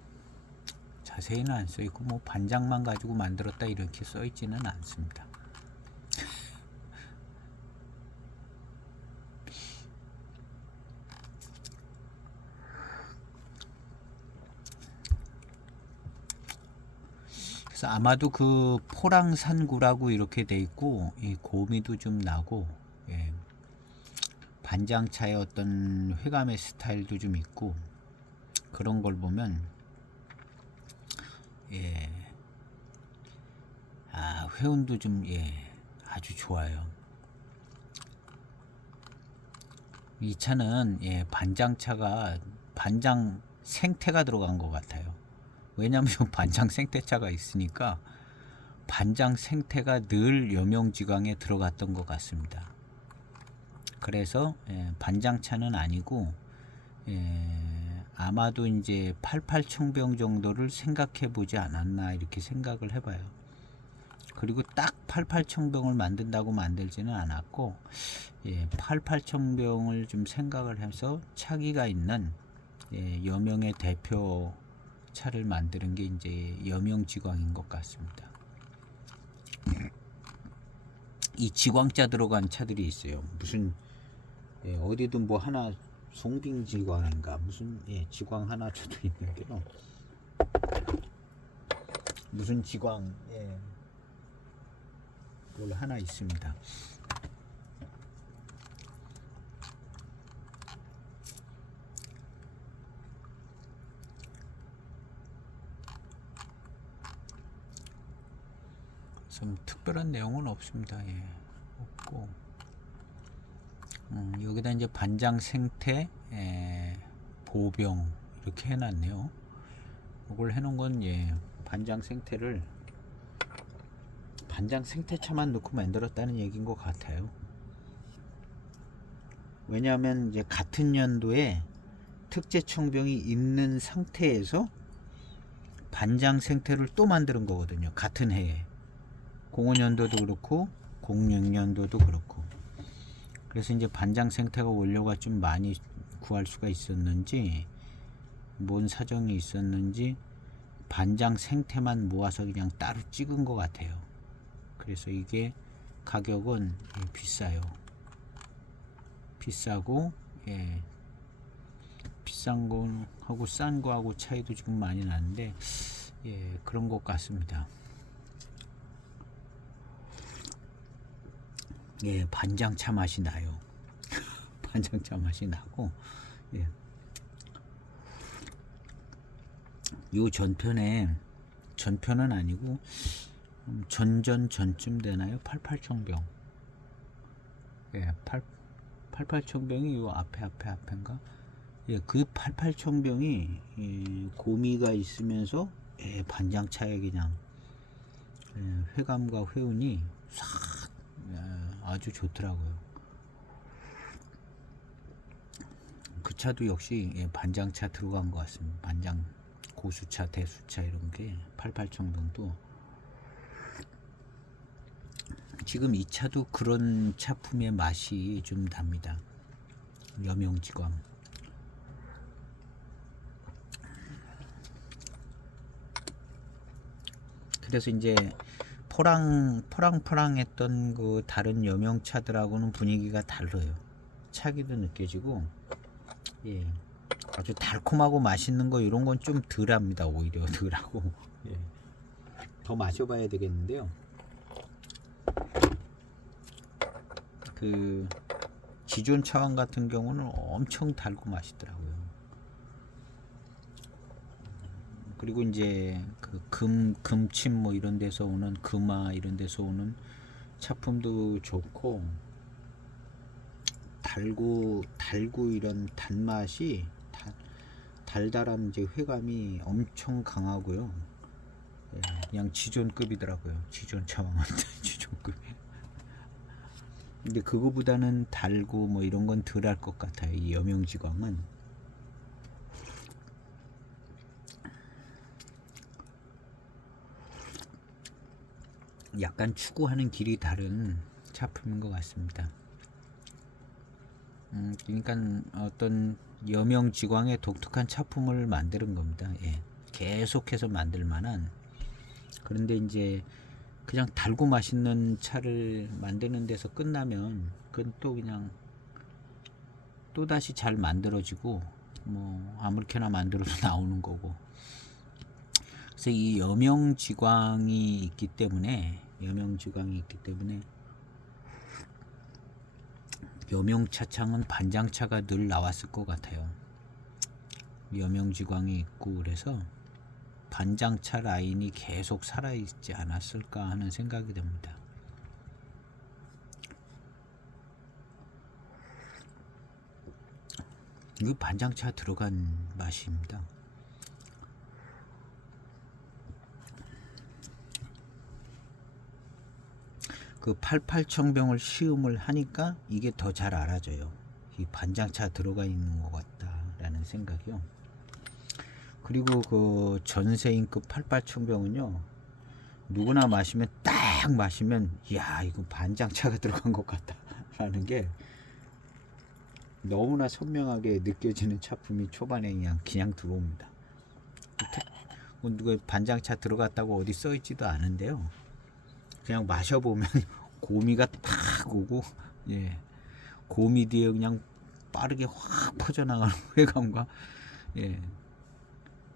자세히는 안 써 있고 뭐 반장만 가지고 만들었다 이렇게 써 있지는 않습니다. 그래서 아마도 그 포랑산구라고 이렇게 돼 있고 이 고미도 좀 나고 예. 반장차의 어떤 회감의 스타일도 좀 있고 그런 걸 보면 예. 회운도 좀 아주 좋아요. 이 차는 반장차가 반장 생태가 들어간 것 같아요. 왜냐하면 반장 생태차가 있으니까 반장 생태가 늘 여명지광에 들어갔던 것 같습니다. 그래서 반장차는 아니고 아마도 이제 88청병 정도를 생각해 보지 않았나 이렇게 생각을 해봐요. 그리고 딱 88청병을 만든다고 만들지는 않았고 88청병을 좀 생각을 해서 차기가 있는 여명의 대표 차를 만드는 게 이제 여명지광인 것 같습니다. 이 지광자 들어간 차들이 있어요. 무슨 어디든 뭐 하나 송빙지광인가 무슨 지광 하나 저도 있는데요. 무슨 지광 뭘 하나 있습니다. 좀 특별한 내용은 없습니다. 없고 여기다 이제 반장 생태 보병 이렇게 해놨네요. 이걸 해놓은 건 반장 생태를 반장 생태차만 넣고 만들었다는 얘기인 것 같아요. 왜냐하면 이제 같은 연도에 특제청병이 있는 상태에서 반장 생태를 또 만드는 거거든요. 같은 해에 05년도도 그렇고 06년도도 그렇고. 그래서 이제 반장 생태가 원료가 좀 많이 구할 수가 있었는지 뭔 사정이 있었는지 반장 생태만 모아서 그냥 따로 찍은 것 같아요. 그래서 이게 가격은 비싸요. 비싸고 비싼 거하고 싼 거하고 차이도 좀 많이 나는데 그런 것 같습니다. 반장차 맛이 나요. 반장차 맛이 나고 요 전편은 아니고 전쯤 되나요? 88청병 88청병이 요 앞인가? 그 88청병이 고미가 있으면서 반장차에 그냥 회감과 회운이 싹 아주 좋더라고요. 그 차도 역시 반장차 들어간 것 같습니다. 반장 고수차, 대수차 이런 게 88청병도 지금 이 차도 그런 차품의 맛이 좀 납니다. 여명지광. 그래서 이제 포랑포랑했던 그 다른 여명차들하고는 분위기가 달라요. 차기도 느껴지고 아주 달콤하고 맛있는 거 이런 건 좀 덜합니다. 오히려 덜하고 더 마셔봐야 되겠는데요. 그 기존 차원 같은 경우는 엄청 달고 맛있더라고요. 그리고 이제 그 금침 뭐 이런 데서 오는 금화 이런 데서 오는 차품도 좋고 달고 이런 단맛이 달달한 이제 회감이 엄청 강하고요. 예, 그냥 지존급이더라고요. 지존 차왕한테 지존급. 근데 그거보다는 달고 뭐 이런 건 덜 할 것 같아요. 이 여명지광은. 약간 추구하는 길이 다른 차품인 것 같습니다. 그러니까 어떤 여명지광의 독특한 차품을 만드는 겁니다. 예, 계속해서 만들 만한. 그런데 이제 그냥 달고 맛있는 차를 만드는 데서 끝나면 그건 또 그냥 또 다시 잘 만들어지고 뭐 아무렇게나 만들어도 나오는 거고. 그래서 이 여명지광이 있기 때문에 여명차창은 반장차가 늘 나왔을 것 같아요. 여명지광이 있고 그래서 반장차 라인이 계속 살아있지 않았을까 하는 생각이 듭니다. 이거 반장차 들어간 맛입니다. 그 88청병을 시음을 하니까 이게 더 잘 알아져요. 이 반장차 들어가 있는 것 같다라는 생각이요. 그리고 그 전세인급 88청병은요, 누구나 마시면 딱 마시면 이야 이거 반장차가 들어간 것 같다라는 게 너무나 선명하게 느껴지는 차품이 초반에 그냥 들어옵니다. 누가 반장차 들어갔다고 어디 써있지도 않은데요. 그냥 마셔보면 고미가 탁 오고, 예, 고미 뒤에 그냥 빠르게 확 퍼져나가는 회감과, 예,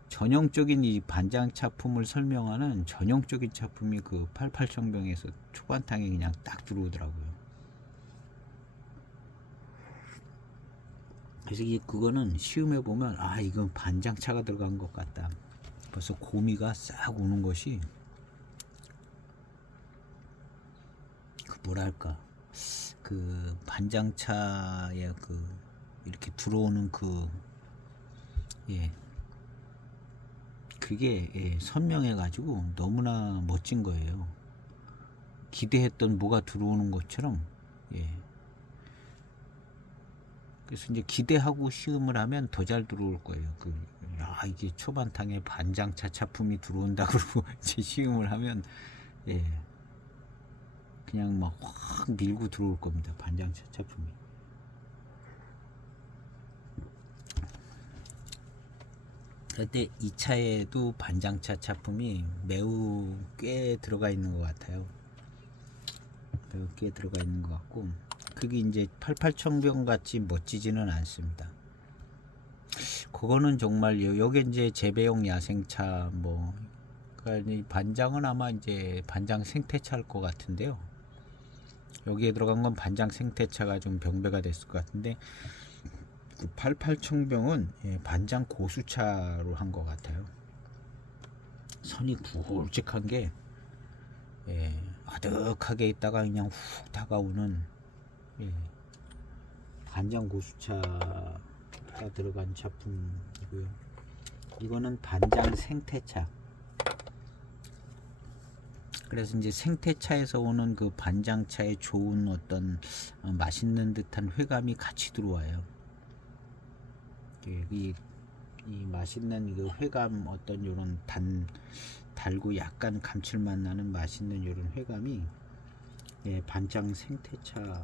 전형적인 이 반장차품을 설명하는 전형적인 차품이 그 88청병에서 초반탕에 그냥 딱 들어오더라고요. 그래서 그거는 시음해 보면 아 이건 반장차가 들어간 것 같다. 벌써 고미가 싹 오는 것이 그 뭐랄까 그 반장차에 그 이렇게 들어오는 예 그게 선명해 가지고 너무나 멋진 거예요. 기대했던 뭐가 들어오는 것처럼. 예. 그래서 이제 기대하고 시음을 하면 더 잘 들어올 거예요. 이게 초반탕에 반장차 차품이 들어온다 그러고 이제 시음을 하면 예. 그냥 막 확 밀고 들어올 겁니다. 반장차 차품이. 그때 이 차에도 반장차 차품이 매우 꽤 들어가 있는 것 같아요. 매우 꽤 들어가 있는 것 같고 그게 이제 88청병 같이 멋지지는 않습니다. 그거는 정말 여기 이제 재배용 야생차 그러니까 이 반장은 아마 이제 반장 생태차일 것 같은데요. 여기에 들어간 건 반장 생태차가 좀 병배가 됐을 것 같은데 그 88청병은 반장 고수차로 한 것 같아요. 선이 굵직한 게 아득하게 있다가 그냥 훅 다가오는 반장 고수차가 들어간 차품이고요. 이거는 반장 생태차. 그래서 이제 생태차에서 오는 그 반장차의 좋은 어떤 맛있는 듯한 회감이 같이 들어와요. 이 맛있는 그 회감 어떤 요런 달고 약간 감칠맛 나는 맛있는 요런 회감이 반장 생태차의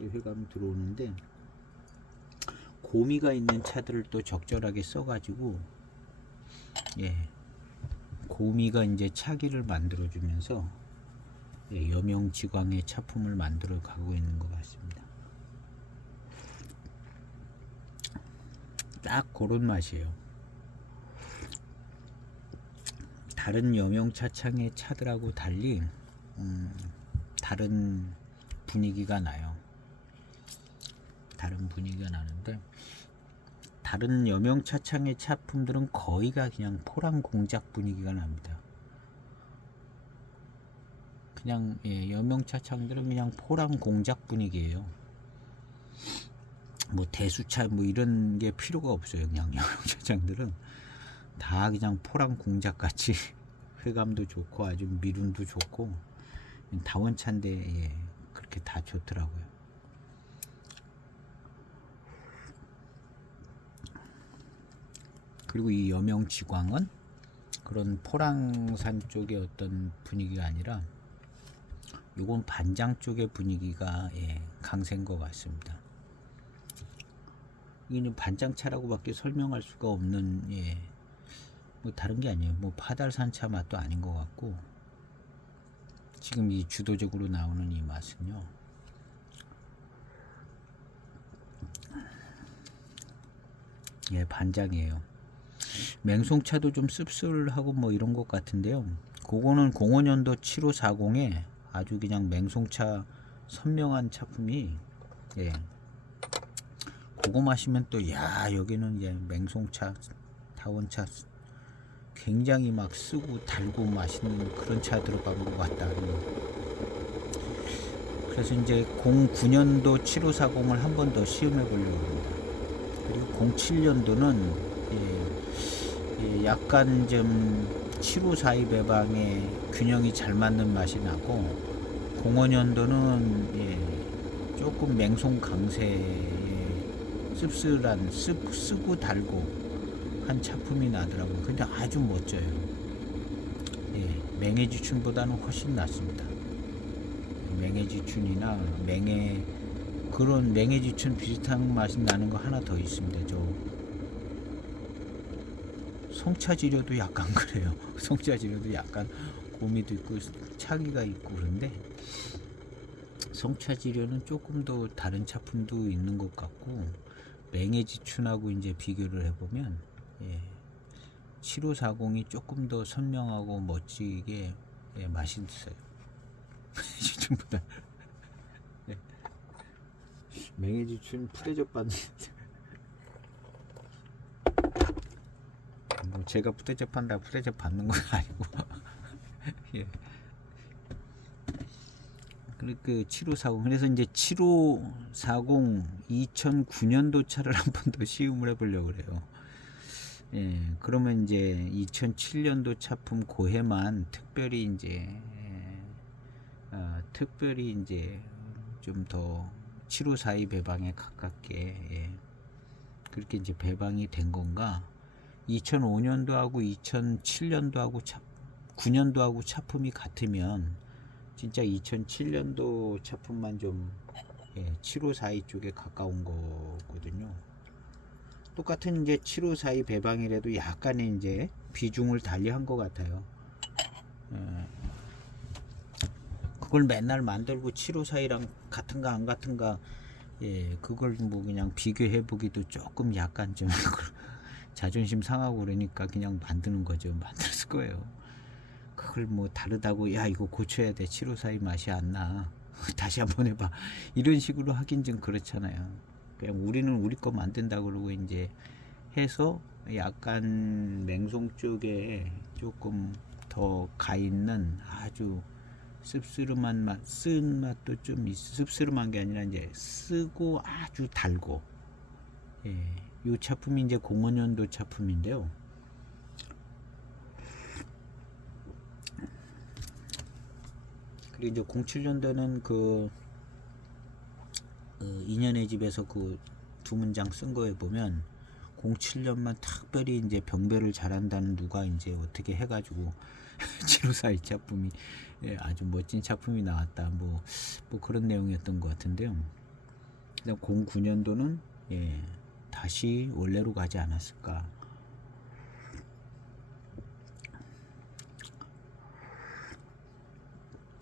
회감이 들어오는데 고미가 있는 차들을 또 적절하게 써가지고 고미가 이제 차기를 만들어주면서 여명지광의 차품을 만들어 가고 있는 것 같습니다. 딱 그런 맛이에요. 다른 여명차창의 차들하고 달리 다른 분위기가 나요. 다른 분위기가 나는데 다른 여명차창의 차품들은 거의가 그냥 포랑 공작 분위기가 납니다. 그냥 여명차창들은 그냥 포랑 공작 분위기예요. 뭐 대수차 뭐 이런 게 필요가 없어요. 그냥 영양차장들은 다 그냥 포랑 공작 같이 회감도 좋고 아주 미륜도 좋고 다원차인데 예, 그렇게 다 좋더라고요. 그리고 이 여명지광은 그런 포랑산 쪽의 어떤 분위기가 아니라 요건 반장 쪽의 분위기가 예, 강세인 것 같습니다. 이게 반장차라고밖에 설명할 수가 없는 예, 뭐 다른 게 아니에요. 뭐 파달산차 맛도 아닌 것 같고 지금 이 주도적으로 나오는 이 맛은요. 예, 반장이에요. 맹송차도 좀 씁쓸하고 뭐 이런 것 같은데요. 그거는 05년도 7540에 아주 그냥 맹송차 선명한 차품이 예. 그거 마시면 또 야 여기는 이제 맹송차 다원차 굉장히 막 쓰고 달고 맛있는 그런 차 들어간 것 같다. 그래서 이제 09년도 7540을 한 번 더 시음해 보려고 합니다. 그리고 07년도는 예, 약간 좀 7542 배방의 균형이 잘 맞는 맛이 나고 05년도는 예, 조금 맹송 강세의 씁쓸한 쓰고 달고 한 차품이 나더라고요. 근데 아주 멋져요. 예, 맹해지춘보다는 훨씬 낫습니다. 맹해지춘이나 그런 맹해지춘 비슷한 맛이 나는 거 하나 더 있습니다. 저 송차지려도 약간 그래요. 송차지려도 약간 고미도 있고 차기가 있고 그런데 송차지려는 조금 더 다른 차품도 있는 것 같고 맹해지춘하고 이제 비교를 해보면 예, 7540이 조금 더 선명하고 멋지게 예, 맛있어요. 지춘보다 예. 맹해지춘 푸대접 받는 뭐 제가 푸대접 한다 푸대접 받는 건 아니고 예. 그 7540 그래서 이제 7540 2009년도 차를 한 번 더 시음을 해보려고 그래요. 예, 그러면 이제 2007년도 차품 고해만 특별히 이제 특별히 이제 좀 더 7542 배방에 가깝게 예, 그렇게 이제 배방이 된 건가? 2005년도하고 2007년도하고 9년도하고 차품이 같으면 진짜 2007년도 차품만 좀 예, 7542 쪽에 가까운 거거든요. 똑같은 이제 7542 배방이라도 약간의 이제 비중을 달리한 것 같아요. 그걸 맨날 만들고 7542랑 같은가 안 같은가 예, 그걸 뭐 그냥 비교해 보기도 조금 약간 좀 자존심 상하고 그러니까 그냥 만드는 거죠. 만들었을 거예요. 그걸 뭐 다르다고 야 이거 고쳐야 돼 7542 맛이 안 나. 다시 한번 해봐. 이런 식으로 하긴 좀 그렇잖아요. 그냥 우리는 우리 거 만든다 그러고 이제 해서 약간 맹송 쪽에 조금 더 가 있는 아주 씁쓸한 맛, 쓴 맛도 좀 씁쓸한 게 아니라 이제 쓰고 아주 달고 예, 이 차품이 이제 05년도 차품인데요. 그리고 이제 07년도는 그 인연의 집에서 그 두 문장 쓴 거에 보면 07년만 특별히 이제 병배를 잘한다는 누가 이제 어떻게 해가지고 7542 차품이 예, 아주 멋진 차품이 나왔다 뭐 그런 내용이었던 것 같은데요. 그다음 09년도는 예, 다시 원래로 가지 않았을까.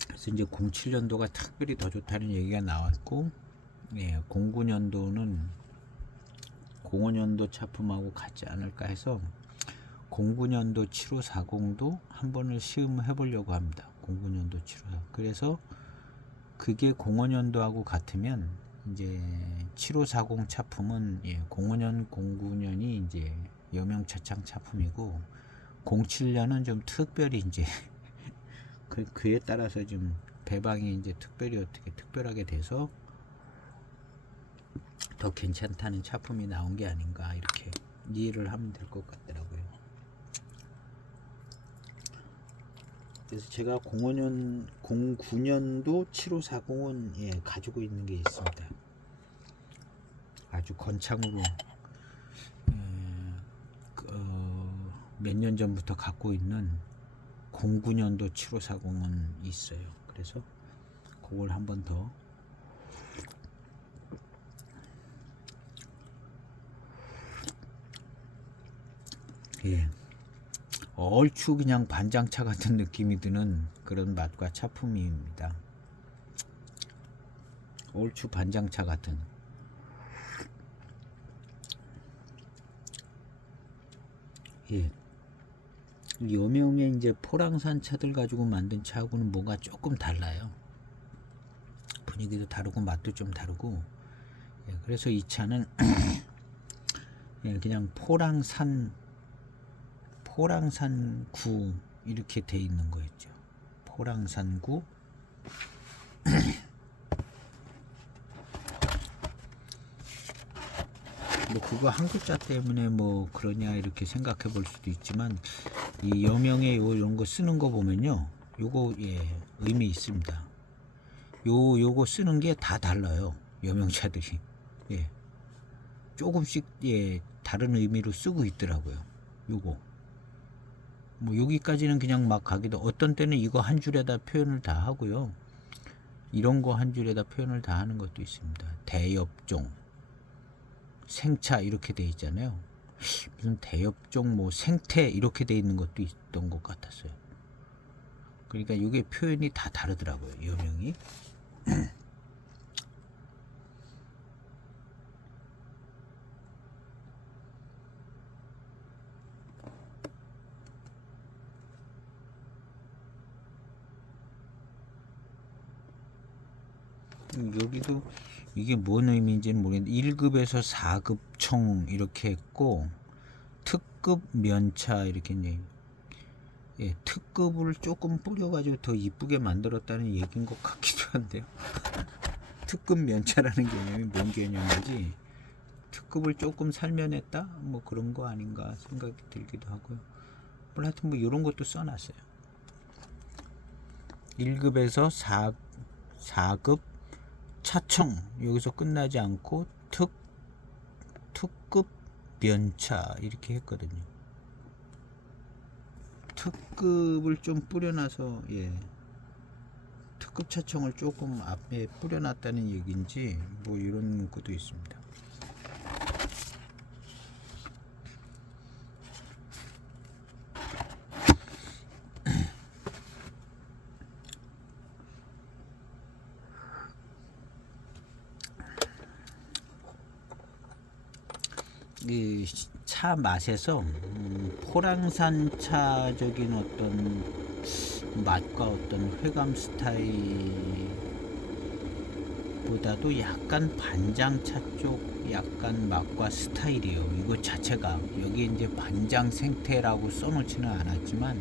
그래서 이제 07년도가 특별히 더 좋다는 얘기가 나왔고 예, 09년도는 05년도 차품하고 같지 않을까 해서 09년도 7540도 한 번을 시음해 보려고 합니다. 09년도 7540. 그래서 그게 05년도하고 같으면 이제 7540 차품은 예, 05년 09년이 이제 여명차창 차품이고 07년은 좀 특별히 이제 그에 따라서 좀 배방이 이제 특별히 어떻게 특별하게 돼서 더 괜찮다는 차품이 나온 게 아닌가 이렇게 이해를 하면 될 것 같더라고요. 그래서 제가 09년도 7540은 예, 가지고 있는 게 있습니다. 아주 건창으로 몇 년 전부터 갖고 있는 09년도 7540은 있어요. 그래서 그걸 한번 더 예, 얼추 그냥 반장차 같은 느낌이 드는 그런 맛과 차품입니다. 얼추 반장차 같은. 예. 여명의 이제 포랑산 차들 가지고 만든 차하고는 뭔가 조금 달라요. 분위기도 다르고 맛도 좀 다르고. 예, 그래서 이 차는 예, 그냥 포랑산구 이렇게 돼 있는 거였죠. 포랑산구. 뭐 그거 한 글자 때문에 뭐 그러냐 이렇게 생각해 볼 수도 있지만 이 여명에 이런 거 쓰는 거 보면요, 요거 예, 의미 있습니다. 요거 쓰는 게 다 달라요. 여명차들이 예, 조금씩 예, 다른 의미로 쓰고 있더라고요. 요거 뭐 여기까지는 그냥 막 가기도, 어떤 때는 이거 한 줄에다 표현을 다 하고요, 이런 거 한 줄에다 표현을 다 하는 것도 있습니다. 대엽종, 생차 이렇게 돼 있잖아요. 무슨 대엽종 뭐 생태 이렇게 돼 있는 것도 있던 것 같았어요. 그러니까 이게 표현이 다 다르더라고요, 여명이. 여기도 이게 뭔 의미인지는 모르겠는데 1급에서 4급 총 이렇게 했고, 특급 면차 이렇게 이제 예, 특급을 조금 뿌려가지고 더 이쁘게 만들었다는 얘기인 것 같기도 한데요. 특급 면차라는 개념이 뭔 개념인지, 특급을 조금 살면했다 뭐 그런 거 아닌가 생각이 들기도 하고요. 뭐 하여튼 뭐 이런 것도 써놨어요. 1급에서 4급 차청, 여기서 끝나지 않고 특급 면차 이렇게 했거든요. 특급을 좀 뿌려놔서 예, 특급 차청을 조금 앞에 뿌려놨다는 얘기인지 뭐 이런 문구도 있습니다. 이 차 맛에서 포랑산 차적인 어떤 맛과 어떤 회감 스타일보다도 약간 반장차 쪽 약간 맛과 스타일이에요. 이거 자체가 여기 이제 반장 생태라고 써놓지는 않았지만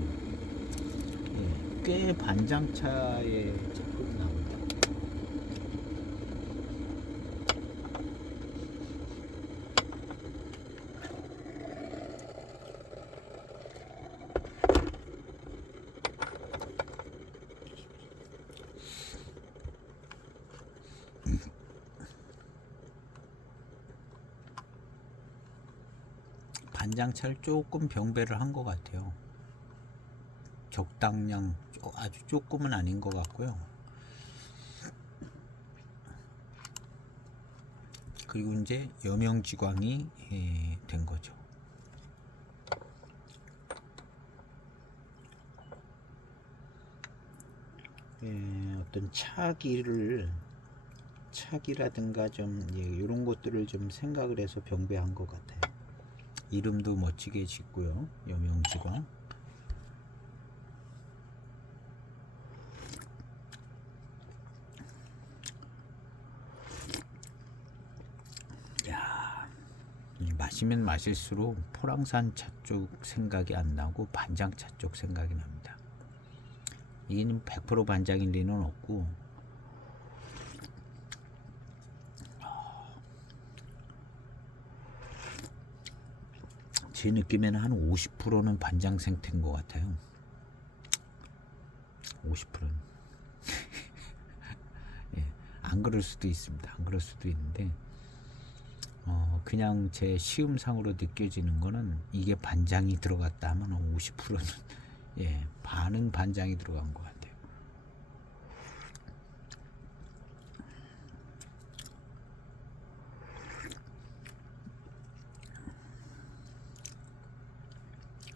예, 꽤 반장차의 작품이 나옵니다. 반장차를 조금 병배를 한 것 같아요. 적당량, 아주 조금은 아닌 것 같고요. 그리고 이제 여명지광이 된 거죠. 어떤 차기라든가 좀 이런 것들을 좀 생각을 해서 병배한 것 같아요. 이름도 멋지게 짓고요, 여명지광. 야, 마시면 마실수록 포랑산 차 쪽 생각이 안 나고 반장차 쪽 생각이 납니다. 이게 100% 반장일 리는 없고 제 느낌에는 한 50%는 반장 생태인 것 같아요. 50%는. 예, 안 그럴 수도 있습니다. 안 그럴 수도 있는데 그냥 제 시음상으로 느껴지는 거는 이게 반장이 들어갔다 하면 50%는 예, 반은 반장이 들어간 것 같아요.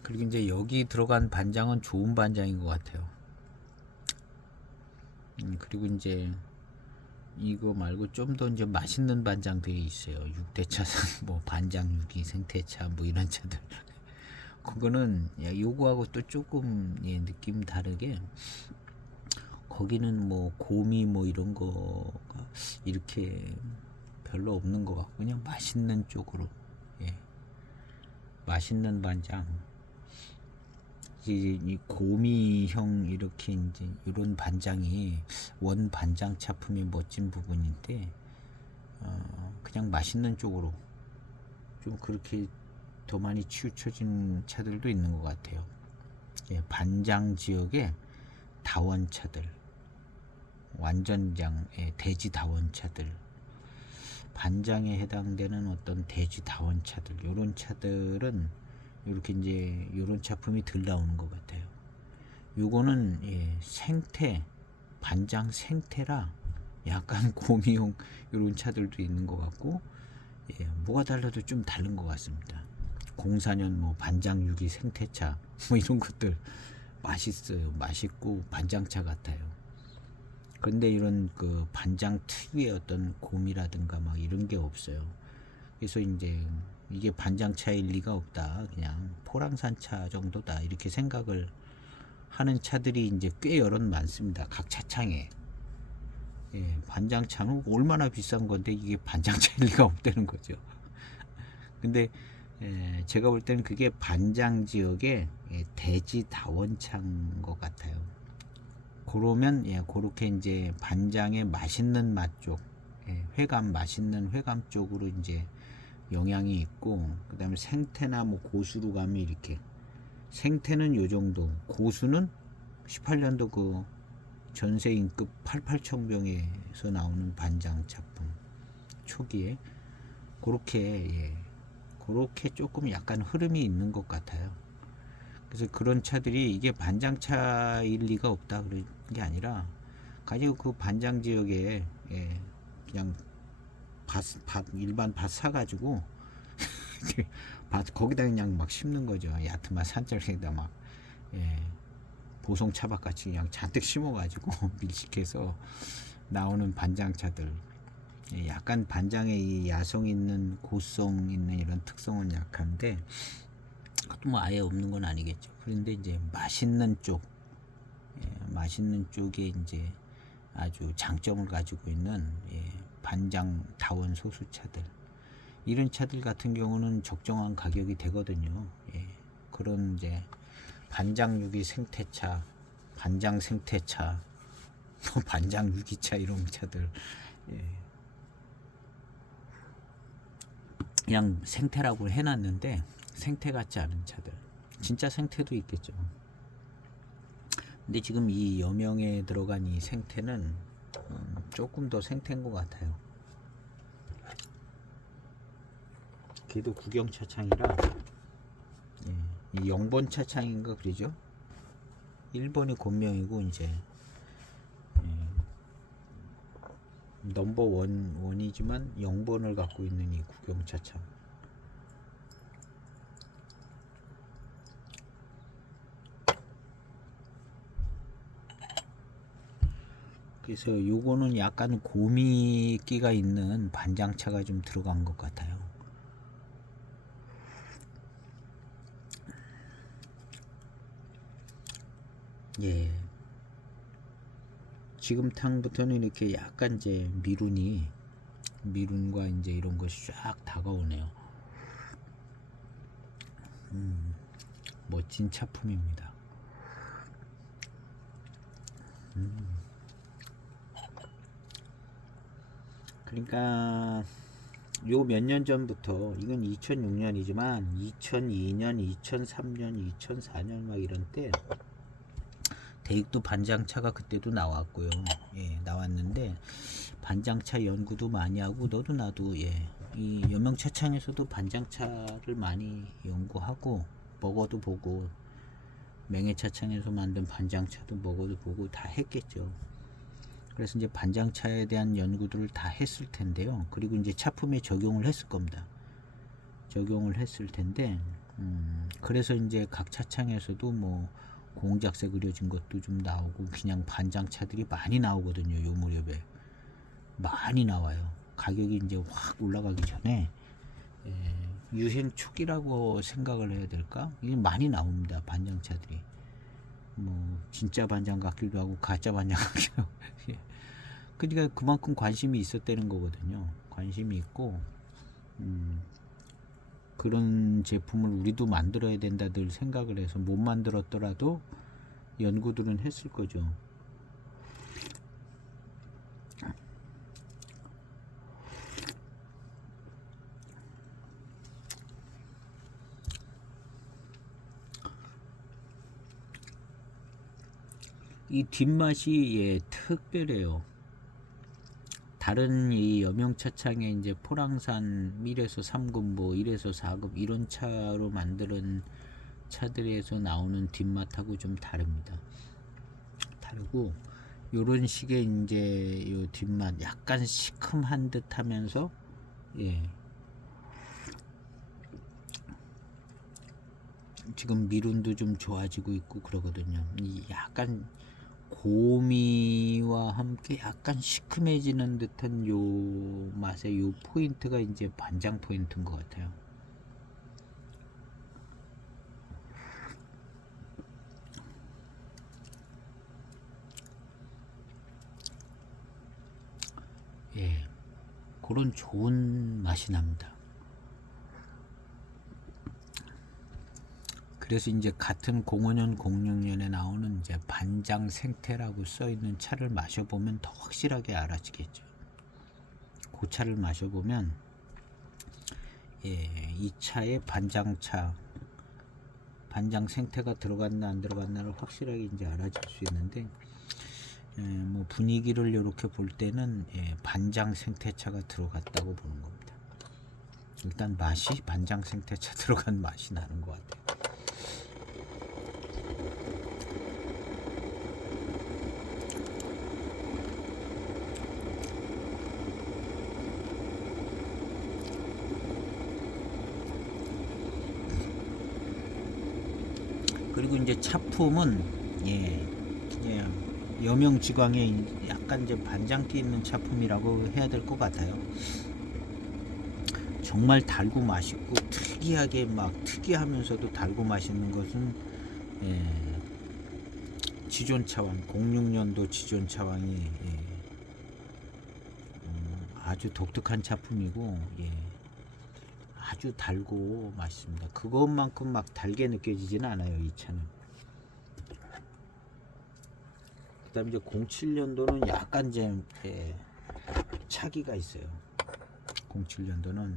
그리고 이제 여기 들어간 반장은 좋은 반장인 것 같아요. 그리고 이제 이거 말고 좀 더 이제 맛있는 반장들이 있어요. 육대차산 뭐 반장 육이 생태차 뭐 이런 차들. 그거는 요거하고 또 조금 느낌 다르게 거기는 뭐 곰이 뭐 이런 거가 이렇게 별로 없는 것 같고 그냥 맛있는 쪽으로 맛있는 반장 이 곰이형 이렇게 이제 이런 반장이 원 반장 차품의 멋진 부분인데 그냥 맛있는 쪽으로 좀 그렇게 더 많이 치우쳐진 차들도 있는 것 같아요. 반장 지역의 다원차들, 완전장의 대지 다원차들, 반장에 해당되는 어떤 대지 다원차들, 이런 차들은 이렇게 이제 이런 차품이 덜 나오는 것 같아요. 요거는 생태, 반장 생태라 약간 고미용 이런 차들도 있는 것 같고 뭐가 달라도 좀 다른 것 같습니다. 04년 뭐 반장 6기 생태차 뭐 이런 것들 맛있어요. 맛있고 반장차 같아요. 그런데 이런 그 반장 특유의 어떤 곰이라든가 막 이런 게 없어요. 그래서 이제 이게 반장차일 리가 없다. 그냥 포랑산차 정도다. 이렇게 생각을 하는 차들이 이제 꽤 여럿 많습니다. 각 차창에. 반장차는 얼마나 비싼 건데 이게 반장차일 리가 없다는 거죠. 근데 제가 볼 때는 그게 반장 지역의 대지 다원차인 것 같아요. 그러면 그렇게 이제 반장의 맛있는 맛 쪽, 회감 맛있는 회감 쪽으로 이제 영향이 있고, 그 다음에 생태나 뭐 고수로 가면 이렇게 생태는 요 정도, 고수는 18년도 그 전세인급 88청병에서 나오는 반장 작품 초기에 그렇게 그렇게 조금 약간 흐름이 있는 것 같아요. 그래서 그런 차들이 이게 반장차일 리가 없다 그런 게 아니라 가지고 그 반장 지역에 그냥 밭 일반 밭 사가지고 밭 거기다 그냥 막 심는 거죠. 얕은 산자락에다 막 보송 차밭 같이 그냥 잔뜩 심어가지고 밀식해서 나오는 반장차들. 약간 반장의 이 야성 있는 고성 있는 이런 특성은 약한데 그것도 뭐 아예 없는 건 아니겠죠. 그런데 이제 맛있는 쪽, 맛있는 쪽에 이제 아주 장점을 가지고 있는 반장 다원 소수차들, 이런 차들 같은 경우는 적정한 가격이 되거든요. 그런 이제 반장 유기 생태차, 반장 생태차, 뭐 반장 유기차 이런 차들. 그냥 생태라고 해놨는데 생태 같지 않은 차들, 진짜 생태도 있겠죠. 근데 지금 이 여명에 들어간 이 생태는 조금 더 생태인 것 같아요. 걔도 구경 차창이라 이 0번 차창인가 그러죠. 1번이 곤명이고 이제 넘버 원이지만 0번을 갖고 있는 이 구경차창. 그래서 요거는 약간 고미기가 있는 반장차가 좀 들어간 것 같아요. 지금 탕부터는 이렇게 약간 이제 미룬과 이제 이런 것이 쫙 다가오네요. 멋진 차품입니다. 그러니까 요 몇 년 전부터, 이건 2006년이지만 2002년, 2003년, 2004년 막 이런 때 대익도 반장차가 그때도 나왔고요. 예, 나왔는데 반장차 연구도 많이 하고 너도 나도 이 여명차창에서도 반장차를 많이 연구하고 먹어도 보고 맹해차창에서 만든 반장차도 먹어도 보고 다 했겠죠. 그래서 이제 반장차에 대한 연구들을 다 했을 텐데요. 그리고 이제 차품에 적용을 했을 겁니다. 적용을 했을 텐데, 그래서 이제 각 차창에서도 뭐 공작새 그려진 것도 좀 나오고 그냥 반장차들이 많이 나오거든요. 요 무렵에 많이 나와요. 가격이 이제 확 올라가기 전에 유행 초기라고 생각을 해야 될까? 이게 많이 나옵니다. 반장차들이. 뭐 진짜 반장 같기도 하고 가짜 반장 같기도 하고. 그러니까 그만큼 관심이 있었다는 거거든요. 관심이 있고 그런 제품을 우리도 만들어야 된다 늘 생각을 해서 못 만들었더라도 연구들은 했을 거죠. 이 뒷맛이 특별해요. 다른 이 여명차창에 이제 포랑산 1에서 3급 뭐 1에서 4급 이런 차로 만드는 차들에서 나오는 뒷맛하고 좀 다릅니다. 다르고 요런 식의 이제 요 뒷맛 약간 시큼한 듯 하면서 지금 미룬도 좀 좋아지고 있고 그러거든요. 이 약간 고미와 함께 약간 시큼해지는 듯한 요 맛의 요 포인트가 이제 반장 포인트인 것 같아요. 그런 좋은 맛이 납니다. 그래서 이제 같은 05년, 06년에 나오는 이제 반장 생태라고 써 있는 차를 마셔보면 더 확실하게 알아지겠죠. 그 차를 마셔보면 이 차에 반장차, 반장 생태가 들어갔나 안 들어갔나를 확실하게 이제 알아질 수 있는데 뭐 분위기를 이렇게 볼 때는 반장 생태차가 들어갔다고 보는 겁니다. 일단 맛이 반장 생태차 들어간 맛이 나는 것 같아요. 그리고 이제 차품은 여명지광에 약간 이제 반장기 있는 차품이라고 해야 될 것 같아요. 정말 달고 맛있고 특이하게 막 특이하면서도 달고 맛있는 것은 지존차왕 06년도 지존차왕이 아주 독특한 차품이고 아주 달고 맛있습니다. 그것만큼 막 달게 느껴지지는 않아요, 이 차는. 그 다음에 이제 07년도는 약간 이제 차기가 있어요. 07년도는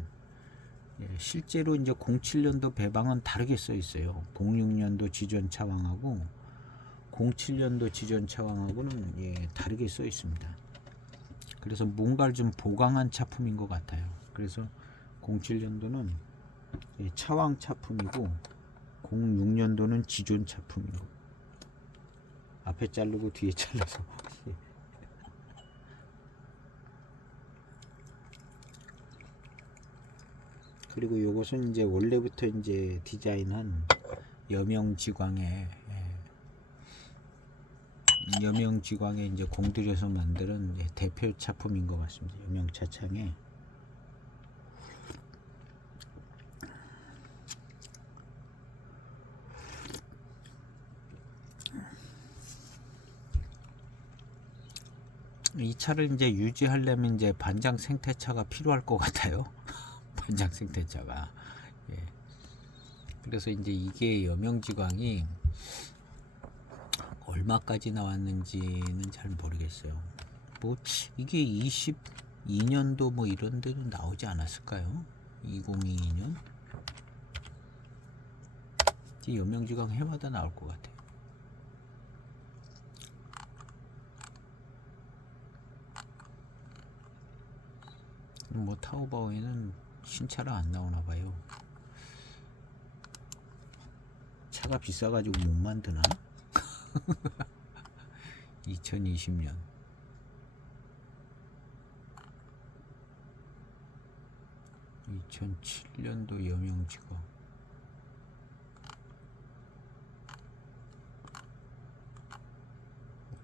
실제로 이제 07년도 배방은 다르게 써 있어요. 06년도 지존 차왕하고 07년도 지존 차왕하고는 다르게 써 있습니다. 그래서 뭔가를 좀 보강한 차품인 것 같아요. 그래서 07년도는 차왕 차품이고 06년도는 지존 차품이고 앞에 자르고 뒤에 잘라서 그리고 요것은 이제 원래부터 이제 디자인한 여명지광의 이제 공들여서 만드는 대표 차품인 것 같습니다. 여명차창에 이 차를 이제 유지하려면 이제 반장 생태차가 필요할 것 같아요. 반장 생태차가. 그래서 이제 이게 여명지광이 얼마까지 나왔는지는 잘 모르겠어요. 뭐 이게 2년도 뭐 이런 데도 나오지 않았을까요? 2022년? 여명지광 해마다 나올 것 같아요. 뭐 타오바오에는 신차라 안 나오나 봐요. 차가 비싸가지고 못 만드나? 2020년 2007년도 여명지광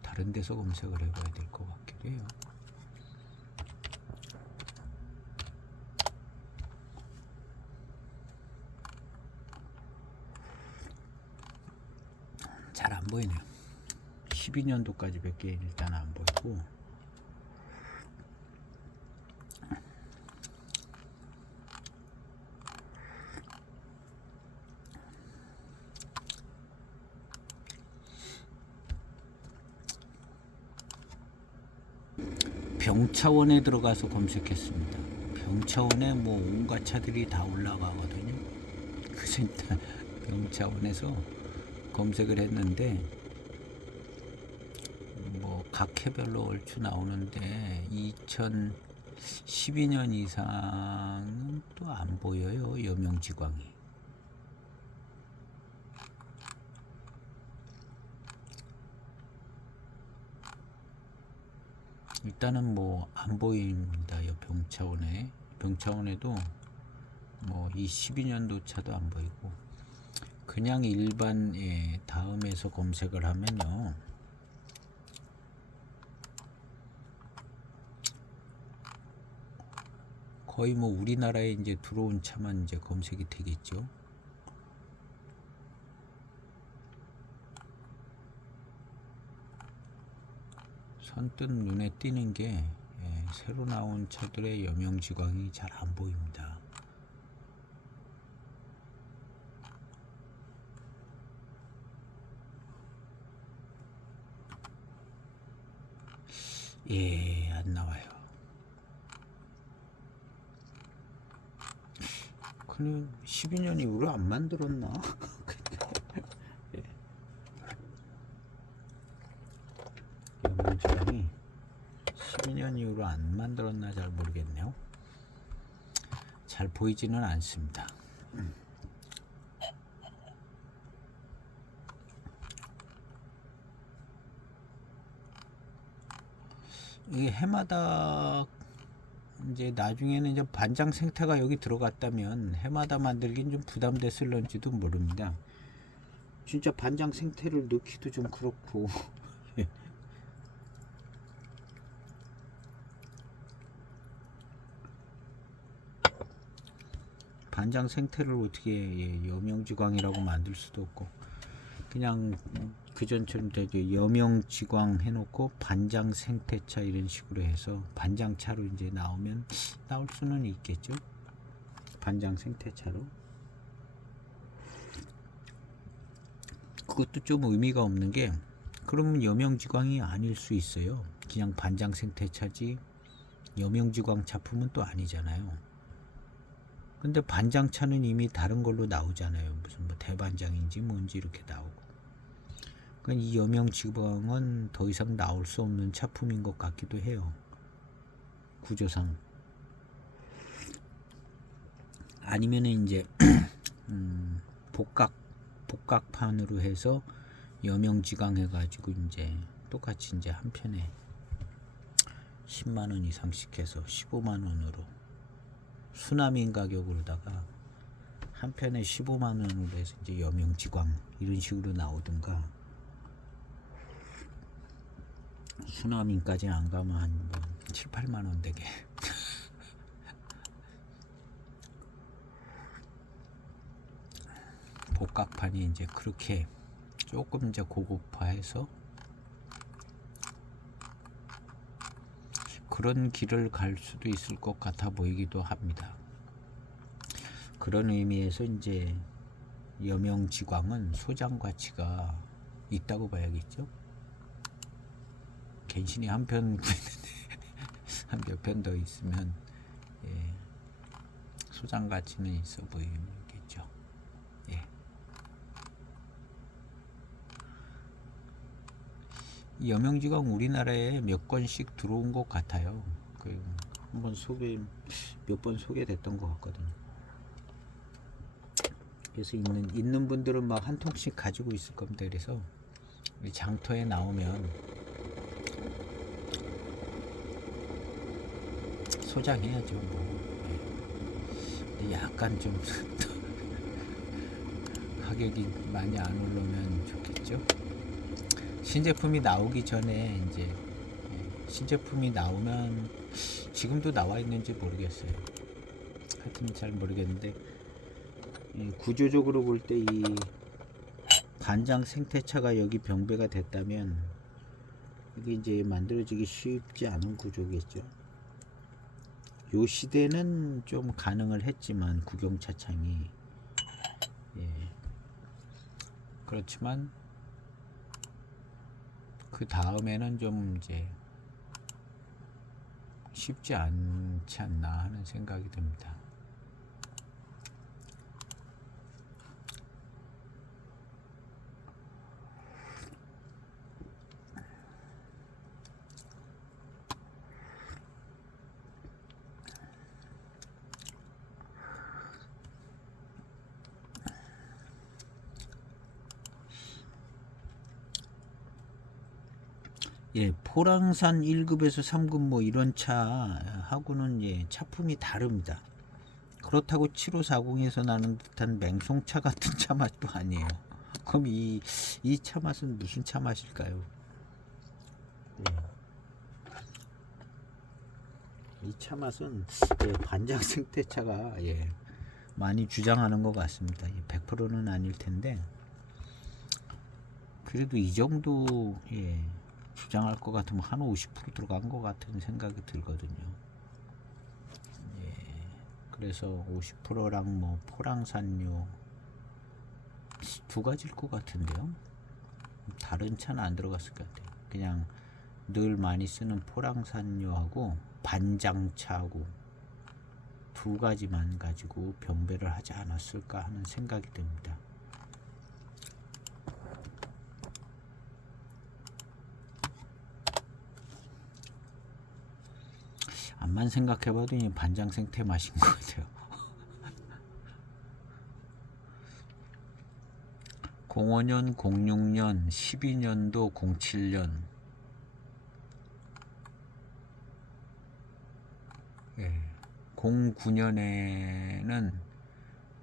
다른 데서 검색을 해봐야 될 것 같기도 해요. 잘 안 보이네요. 12년도까지 몇 개 일단 안 보이고, 병차원에 들어가서 검색했습니다. 병차원에 뭐 온갖 차들이 다 올라가거든요. 그래서 일단 병차원에서 검색을 했는데 뭐 각 해별로 얼추 나오는데 2012년 이상은 또 안 보여요. 여명지광이. 일단은 뭐 안 보입니다. 병차원에도 뭐 이 12년도 차도 안 보이고, 그냥 일반 다음에서 검색을 하면요, 거의 뭐 우리나라에 이제 들어온 차만 이제 검색이 되겠죠. 선뜻 눈에 띄는 게 새로 나온 차들의 여명지광이 잘 안 보입니다. 안 나와요. 그냥 12년 이후로 안 만들었나? 여명지광이 12년 이후로 안 만들었나 잘 모르겠네요. 잘 보이지는 않습니다. 이게 해마다 이제 나중에는 이제 반장 생태가 여기 들어갔다면 해마다 만들긴 좀 부담됐을런지도 모릅니다. 진짜 반장 생태를 넣기도 좀 그렇고. 반장 생태를 어떻게 여명지광이라고 만들 수도 없고, 그냥 그전처럼 되게 여명지광 해놓고 반장 생태차 이런 식으로 해서 반장차로 이제 나오면 나올 수는 있겠죠. 반장 생태차로. 그것도 좀 의미가 없는 게, 그러면 여명지광이 아닐 수 있어요. 그냥 반장 생태차지 여명지광 작품은 또 아니잖아요. 근데 반장차는 이미 다른 걸로 나오잖아요. 무슨 뭐 대반장인지 뭔지 이렇게 나오고. 그러니까 이 여명지광은 더 이상 나올 수 없는 차품인 것 같기도 해요. 구조상. 아니면은 이제 복각판으로 해서 여명지광 해가지고 이제 똑같이 이제 한 편에 10만원 이상씩 해서 15만원으로 수남인 가격으로다가 한 편에 15만원으로 해서 이제 여명지광 이런 식으로 나오든가, 수남인까지 안 가면 한 7, 8만원 되게. 복각판이 이제 그렇게 조금 이제 고급화해서 그런 길을 갈 수도 있을 것 같아 보이기도 합니다. 그런 의미에서 이제 여명지광은 소장 가치가 있다고 봐야겠죠. 갱신이 한 편 구했는데 한 몇 편 더 있으면 예, 소장 가치는 있어 보이겠죠. 예. 이 여명지광 우리나라에 몇 건씩 들어온 것 같아요. 한번 몇 번 소개됐던 것 같거든요. 그래서 있는 분들은 막 한 통씩 가지고 있을 겁니다. 그래서 장터에 나오면 소장해야죠. 뭐. 약간 좀 가격이 많이 안 오르면 좋겠죠. 신제품이 나오기 전에 이제 신제품이 나오면 지금도 나와 있는지 모르겠어요. 하여튼 잘 모르겠는데 구조적으로 볼 때 이 반장 생태차가 여기 병배가 됐다면 이게 이제 만들어지기 쉽지 않은 구조겠죠. 요 시대는 좀 가능을 했지만 구경차창이 그렇지만 그 다음에는 좀 이제 쉽지 않지 않나 하는 생각이 듭니다. 예, 포랑산 1급에서 3급 뭐 이런 차하고는 예, 차품이 다릅니다. 그렇다고 7540에서 나는 듯한 맹송차 같은 차 맛도 아니에요. 그럼 이 차 맛은 무슨 차 맛일까요? 예. 이 차 맛은 예, 반장 생태차가 예, 많이 주장하는 것 같습니다. 100%는 아닐 텐데 그래도 이 정도 예, 주장할 것 같으면 한 50% 들어간 것 같은 생각이 들거든요. 예, 그래서 50%랑 뭐 포랑산료 두 가지일 것 같은데요. 다른 차는 안 들어갔을 것 같아요. 그냥 늘 많이 쓰는 포랑산료하고 반장차하고 두 가지만 가지고 병배를 하지 않았을까 하는 생각이 듭니다. 암만 생각해봐도 이 반장 생태 맛인 것 같아요. 05년, 06년, 12년도, 07년 예, 09년에는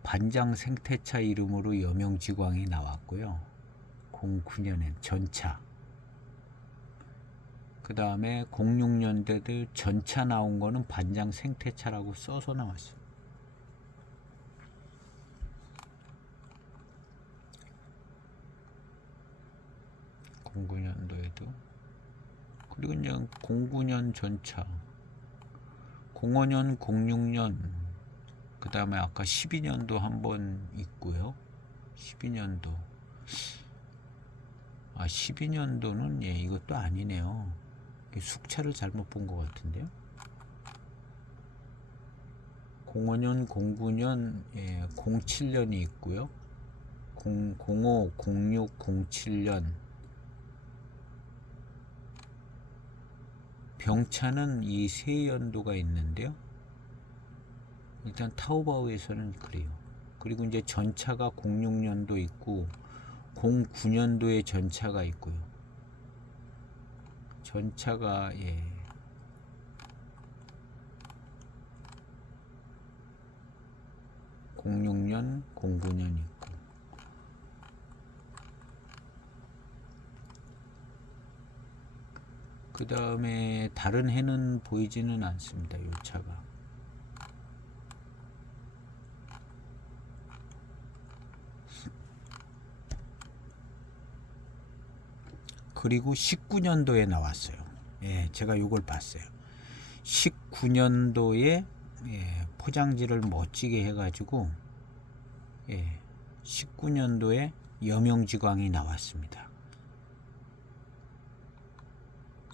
반장 생태차 이름으로 여명지광이 나왔고요. 09년엔 전차. 그 다음에 06년대도 전차 나온 거는 반장 생태차라고 써서 나왔어요. 그리고 이제 09년 전차, 05년, 06년, 그 다음에 아까 12년도 한번 있고요. 12년도. 12년도는 예, 이것도 아니네요. 숙차를 잘못 본 것 같은데요. 05년, 09년, 예, 07년이 있고요. 05, 06, 07년. 병차는 이 세 연도가 있는데요. 일단 타오바오에서는 그래요. 그리고 이제 전차가 06년도 있고 09년도에 전차가 있고요. 전차가 예. (06년) (09년) 있고 그 다음에 다른 해는 보이지는 않습니다. 이 차가. 그리고 19년도에 나왔어요. 예, 제가 이걸 봤어요. 19년도에 예, 포장지를 멋지게 해가지고 예, 19년도에 여명지광이 나왔습니다.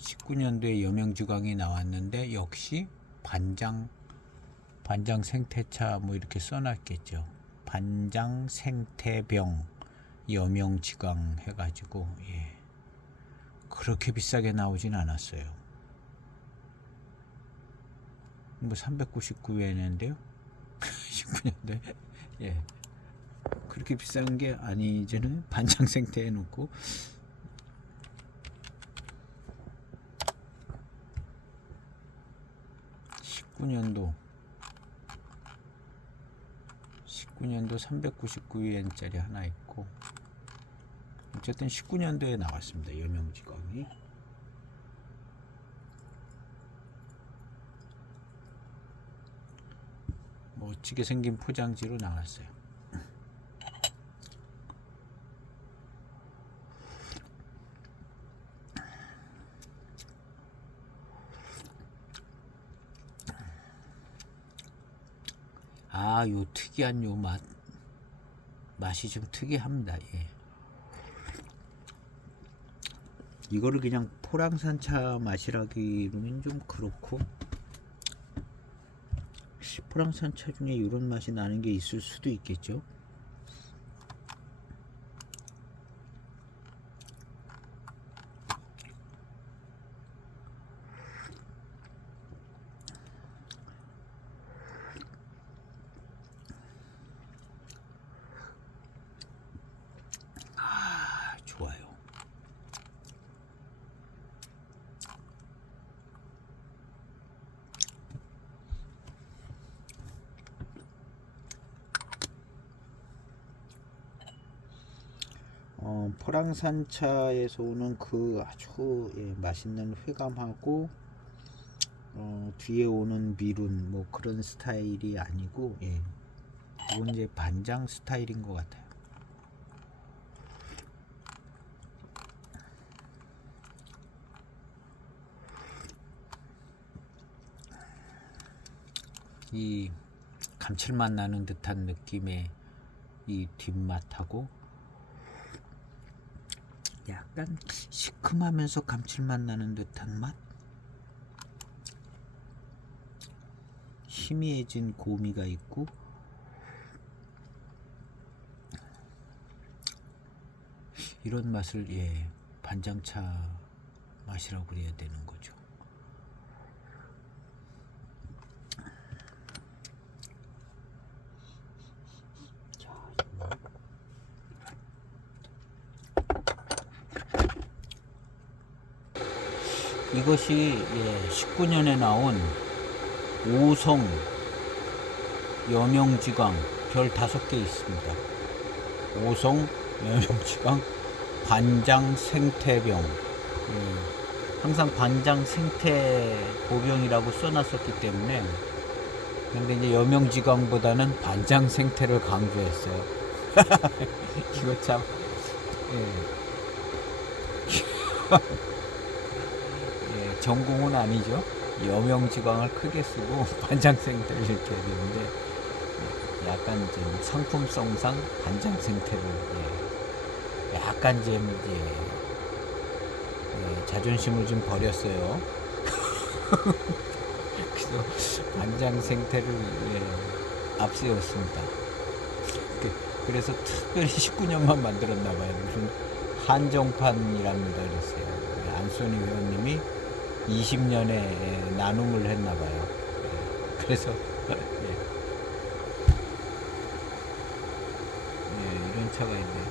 19년도에 여명지광이 나왔는데 역시 반장 생태차 뭐 이렇게 써놨겠죠. 반장 생태병 여명지광 해가지고 예. 그렇게 비싸게 나오진 않았어요. 뭐 399엔인데요. 19년도에 예. 그렇게 비싼 게 아니잖아요. 반장 생태 해놓고. (19년도) 399엔짜리 하나 있고, 어쨌든 19년도에 나왔습니다. 여명지광이. 멋지게 생긴 포장지로 나왔어요. 요 특이한 요 맛이 좀 특이합니다. 예. 이거를 그냥 포랑산차 맛이라기로는 좀 그렇고, 포랑산차 중에 이런 맛이 나는 게 있을 수도 있겠죠. 좋아요. 포랑산차에서 오는 그 아주 맛있는 회감하고 뒤에 오는 미룬 뭐 그런 스타일이 아니고 이건 이제 반장 스타일인 것 같아요. 이 감칠맛 나는 듯한 느낌의 이 뒷맛하고 약간 시큼하면서 감칠맛 나는 듯한 맛, 희미해진 고미가 있고, 이런 맛을 반장차 맛이라고 그래야 되는 거죠. 이것이 19년에 나온 오성 여명지광 별 5개 있습니다. 오성 여명지광 반장 생태병. 항상 반장 생태 보병이라고 써놨었기 때문에, 근데 이제 여명지광보다는 반장 생태를 강조했어요. 이거 참 전공은 아니죠. 여명지광을 크게 쓰고 반장생태를 이렇게 해야 되는데, 약간 좀 상품성상 반장생태를 약간 좀 자존심을 좀 버렸어요. 그래서 반장생태를 앞세웠습니다. 그래서 특별히 19년만 만들었나봐요. 무슨 한정판이랍니다 그랬어요. 안소니 회원님이 20년에 나눔을 했나봐요. 그래서 이런 차가 있네.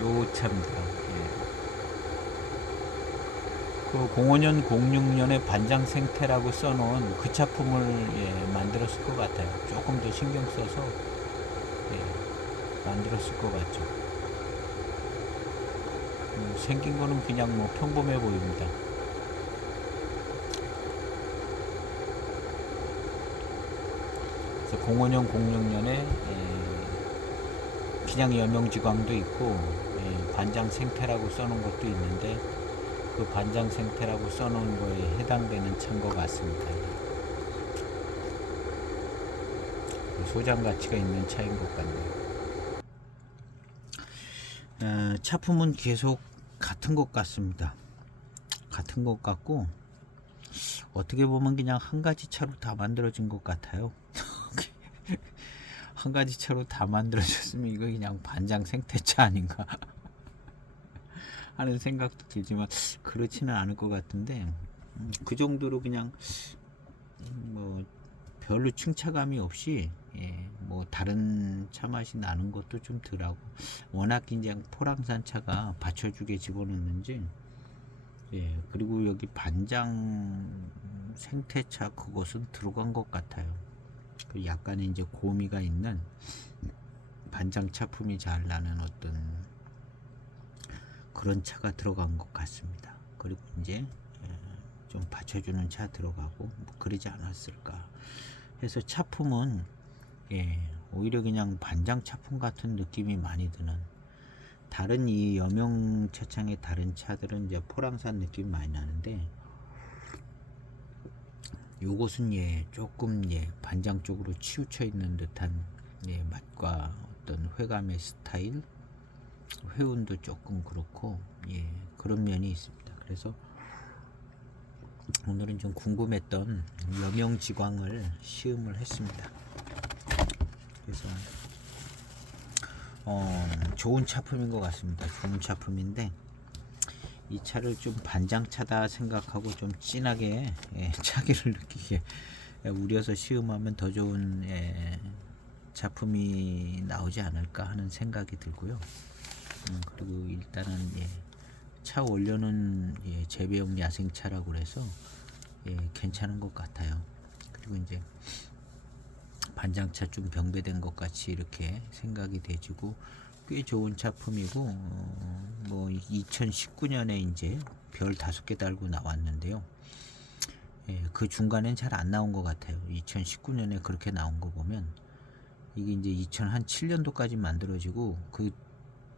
요 차입니다. 그 05년 06년에 반장 생태라고 써놓은 그 차품을 만들었을 것 같아요. 조금 더 신경 써서 만들었을 것 같죠. 생긴 거는 그냥 뭐 평범해 보입니다. 그래서 05년 06년에 그냥 여명지광도 있고 반장 생태라고 써놓은 것도 있는데, 그 반장 생태라고 써놓은 거에 해당되는 차인 것 같습니다. 소장 가치가 있는 차인 것 같네요. 차품은 계속 같은 것 같습니다. 같은 것 같고 어떻게 보면 그냥 한 가지 차로 다 만들어진 것 같아요. 한 가지 차로 다 만들어졌으면 이거 그냥 반장 생태차 아닌가 하는 생각도 들지만 그렇지는 않을 것 같은데 그 정도로 그냥 뭐 별로 층차감이 없이 뭐 다른 차 맛이 나는 것도 좀 덜하고 워낙 그냥 포랑산 차가 받쳐주게 집어넣는지 그리고 여기 반장 생태차 그것은 들어간 것 같아요. 그 약간의 이제 고미가 있는 반장 차품이 잘 나는 어떤 그런 차가 들어간 것 같습니다. 그리고 이제 좀 받쳐주는 차 들어가고 뭐 그러지 않았을까 해서 차품은 오히려 그냥 반장 차품 같은 느낌이 많이 드는 다른 이 여명 차창의 다른 차들은 이제 포랑산 느낌이 많이 나는데 요것은 조금 반장 쪽으로 치우쳐 있는 듯한 맛과 어떤 회감의 스타일 회운도 조금 그렇고 그런 면이 있습니다. 그래서 오늘은 좀 궁금했던 여명지광을 시음을 했습니다. 그래서 좋은 차품인 것 같습니다. 좋은 차품인데 이 차를 좀 반장차다 생각하고 좀 진하게 차기를 느끼게 우려서 시음하면 더 좋은 작품이 나오지 않을까 하는 생각이 들고요. 그리고 일단은 차 원료는 재배용 야생차라고 그래서 괜찮은 것 같아요. 그리고 이제 반장차 좀 병배된 것 같이 이렇게 생각이 돼지고 꽤 좋은 작품이고 뭐 2019년에 이제 별 5개 달고 나왔는데요. 그 중간엔 잘 안 나온 것 같아요. 2019년에 그렇게 나온 거 보면 이게 이제 2007년도까지 만들어지고 그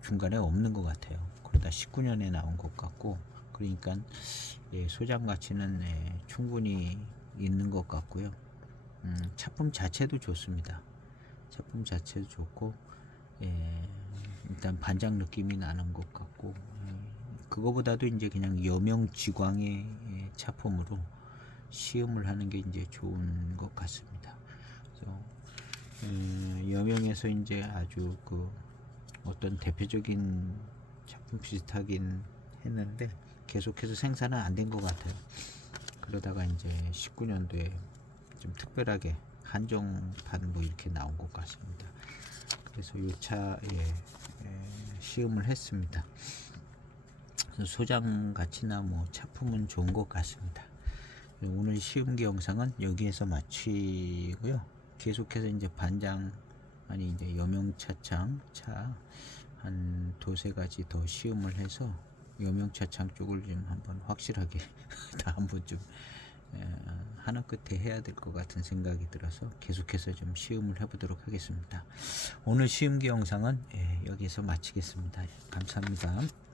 중간에 없는 것 같아요. 그러다 19년에 나온 것 같고 그러니까 소장 가치는 충분히 있는 것 같고요. 차품 자체도 좋습니다. 차품 자체도 좋고 일단 반장 느낌이 나는 것 같고 그거보다도 이제 그냥 여명지광의 차품으로 시음을 하는 게 이제 좋은 것 같습니다. 그래서 여명에서 이제 아주 그 어떤 대표적인 작품 비슷하긴 했는데 계속해서 생산은 안 된 것 같아요. 그러다가 이제 19년도에 좀 특별하게 한정판 뭐 이렇게 나온 것 같습니다. 그래서 이 차에 시음을 했습니다. 소장 가치나 뭐 차품은 좋은 것 같습니다. 오늘 시음기 영상은 여기에서 마치고요. 계속해서 이제 반장 아니 이제 여명차창 차 한 2-3가지 더 시음을 해서 여명차창 쪽을 좀 한번 확실하게 다 한번 좀 하나 끝에 해야 될 것 같은 생각이 들어서 계속해서 좀 시음을 해보도록 하겠습니다. 오늘 시음기 영상은 여기서 마치겠습니다. 감사합니다.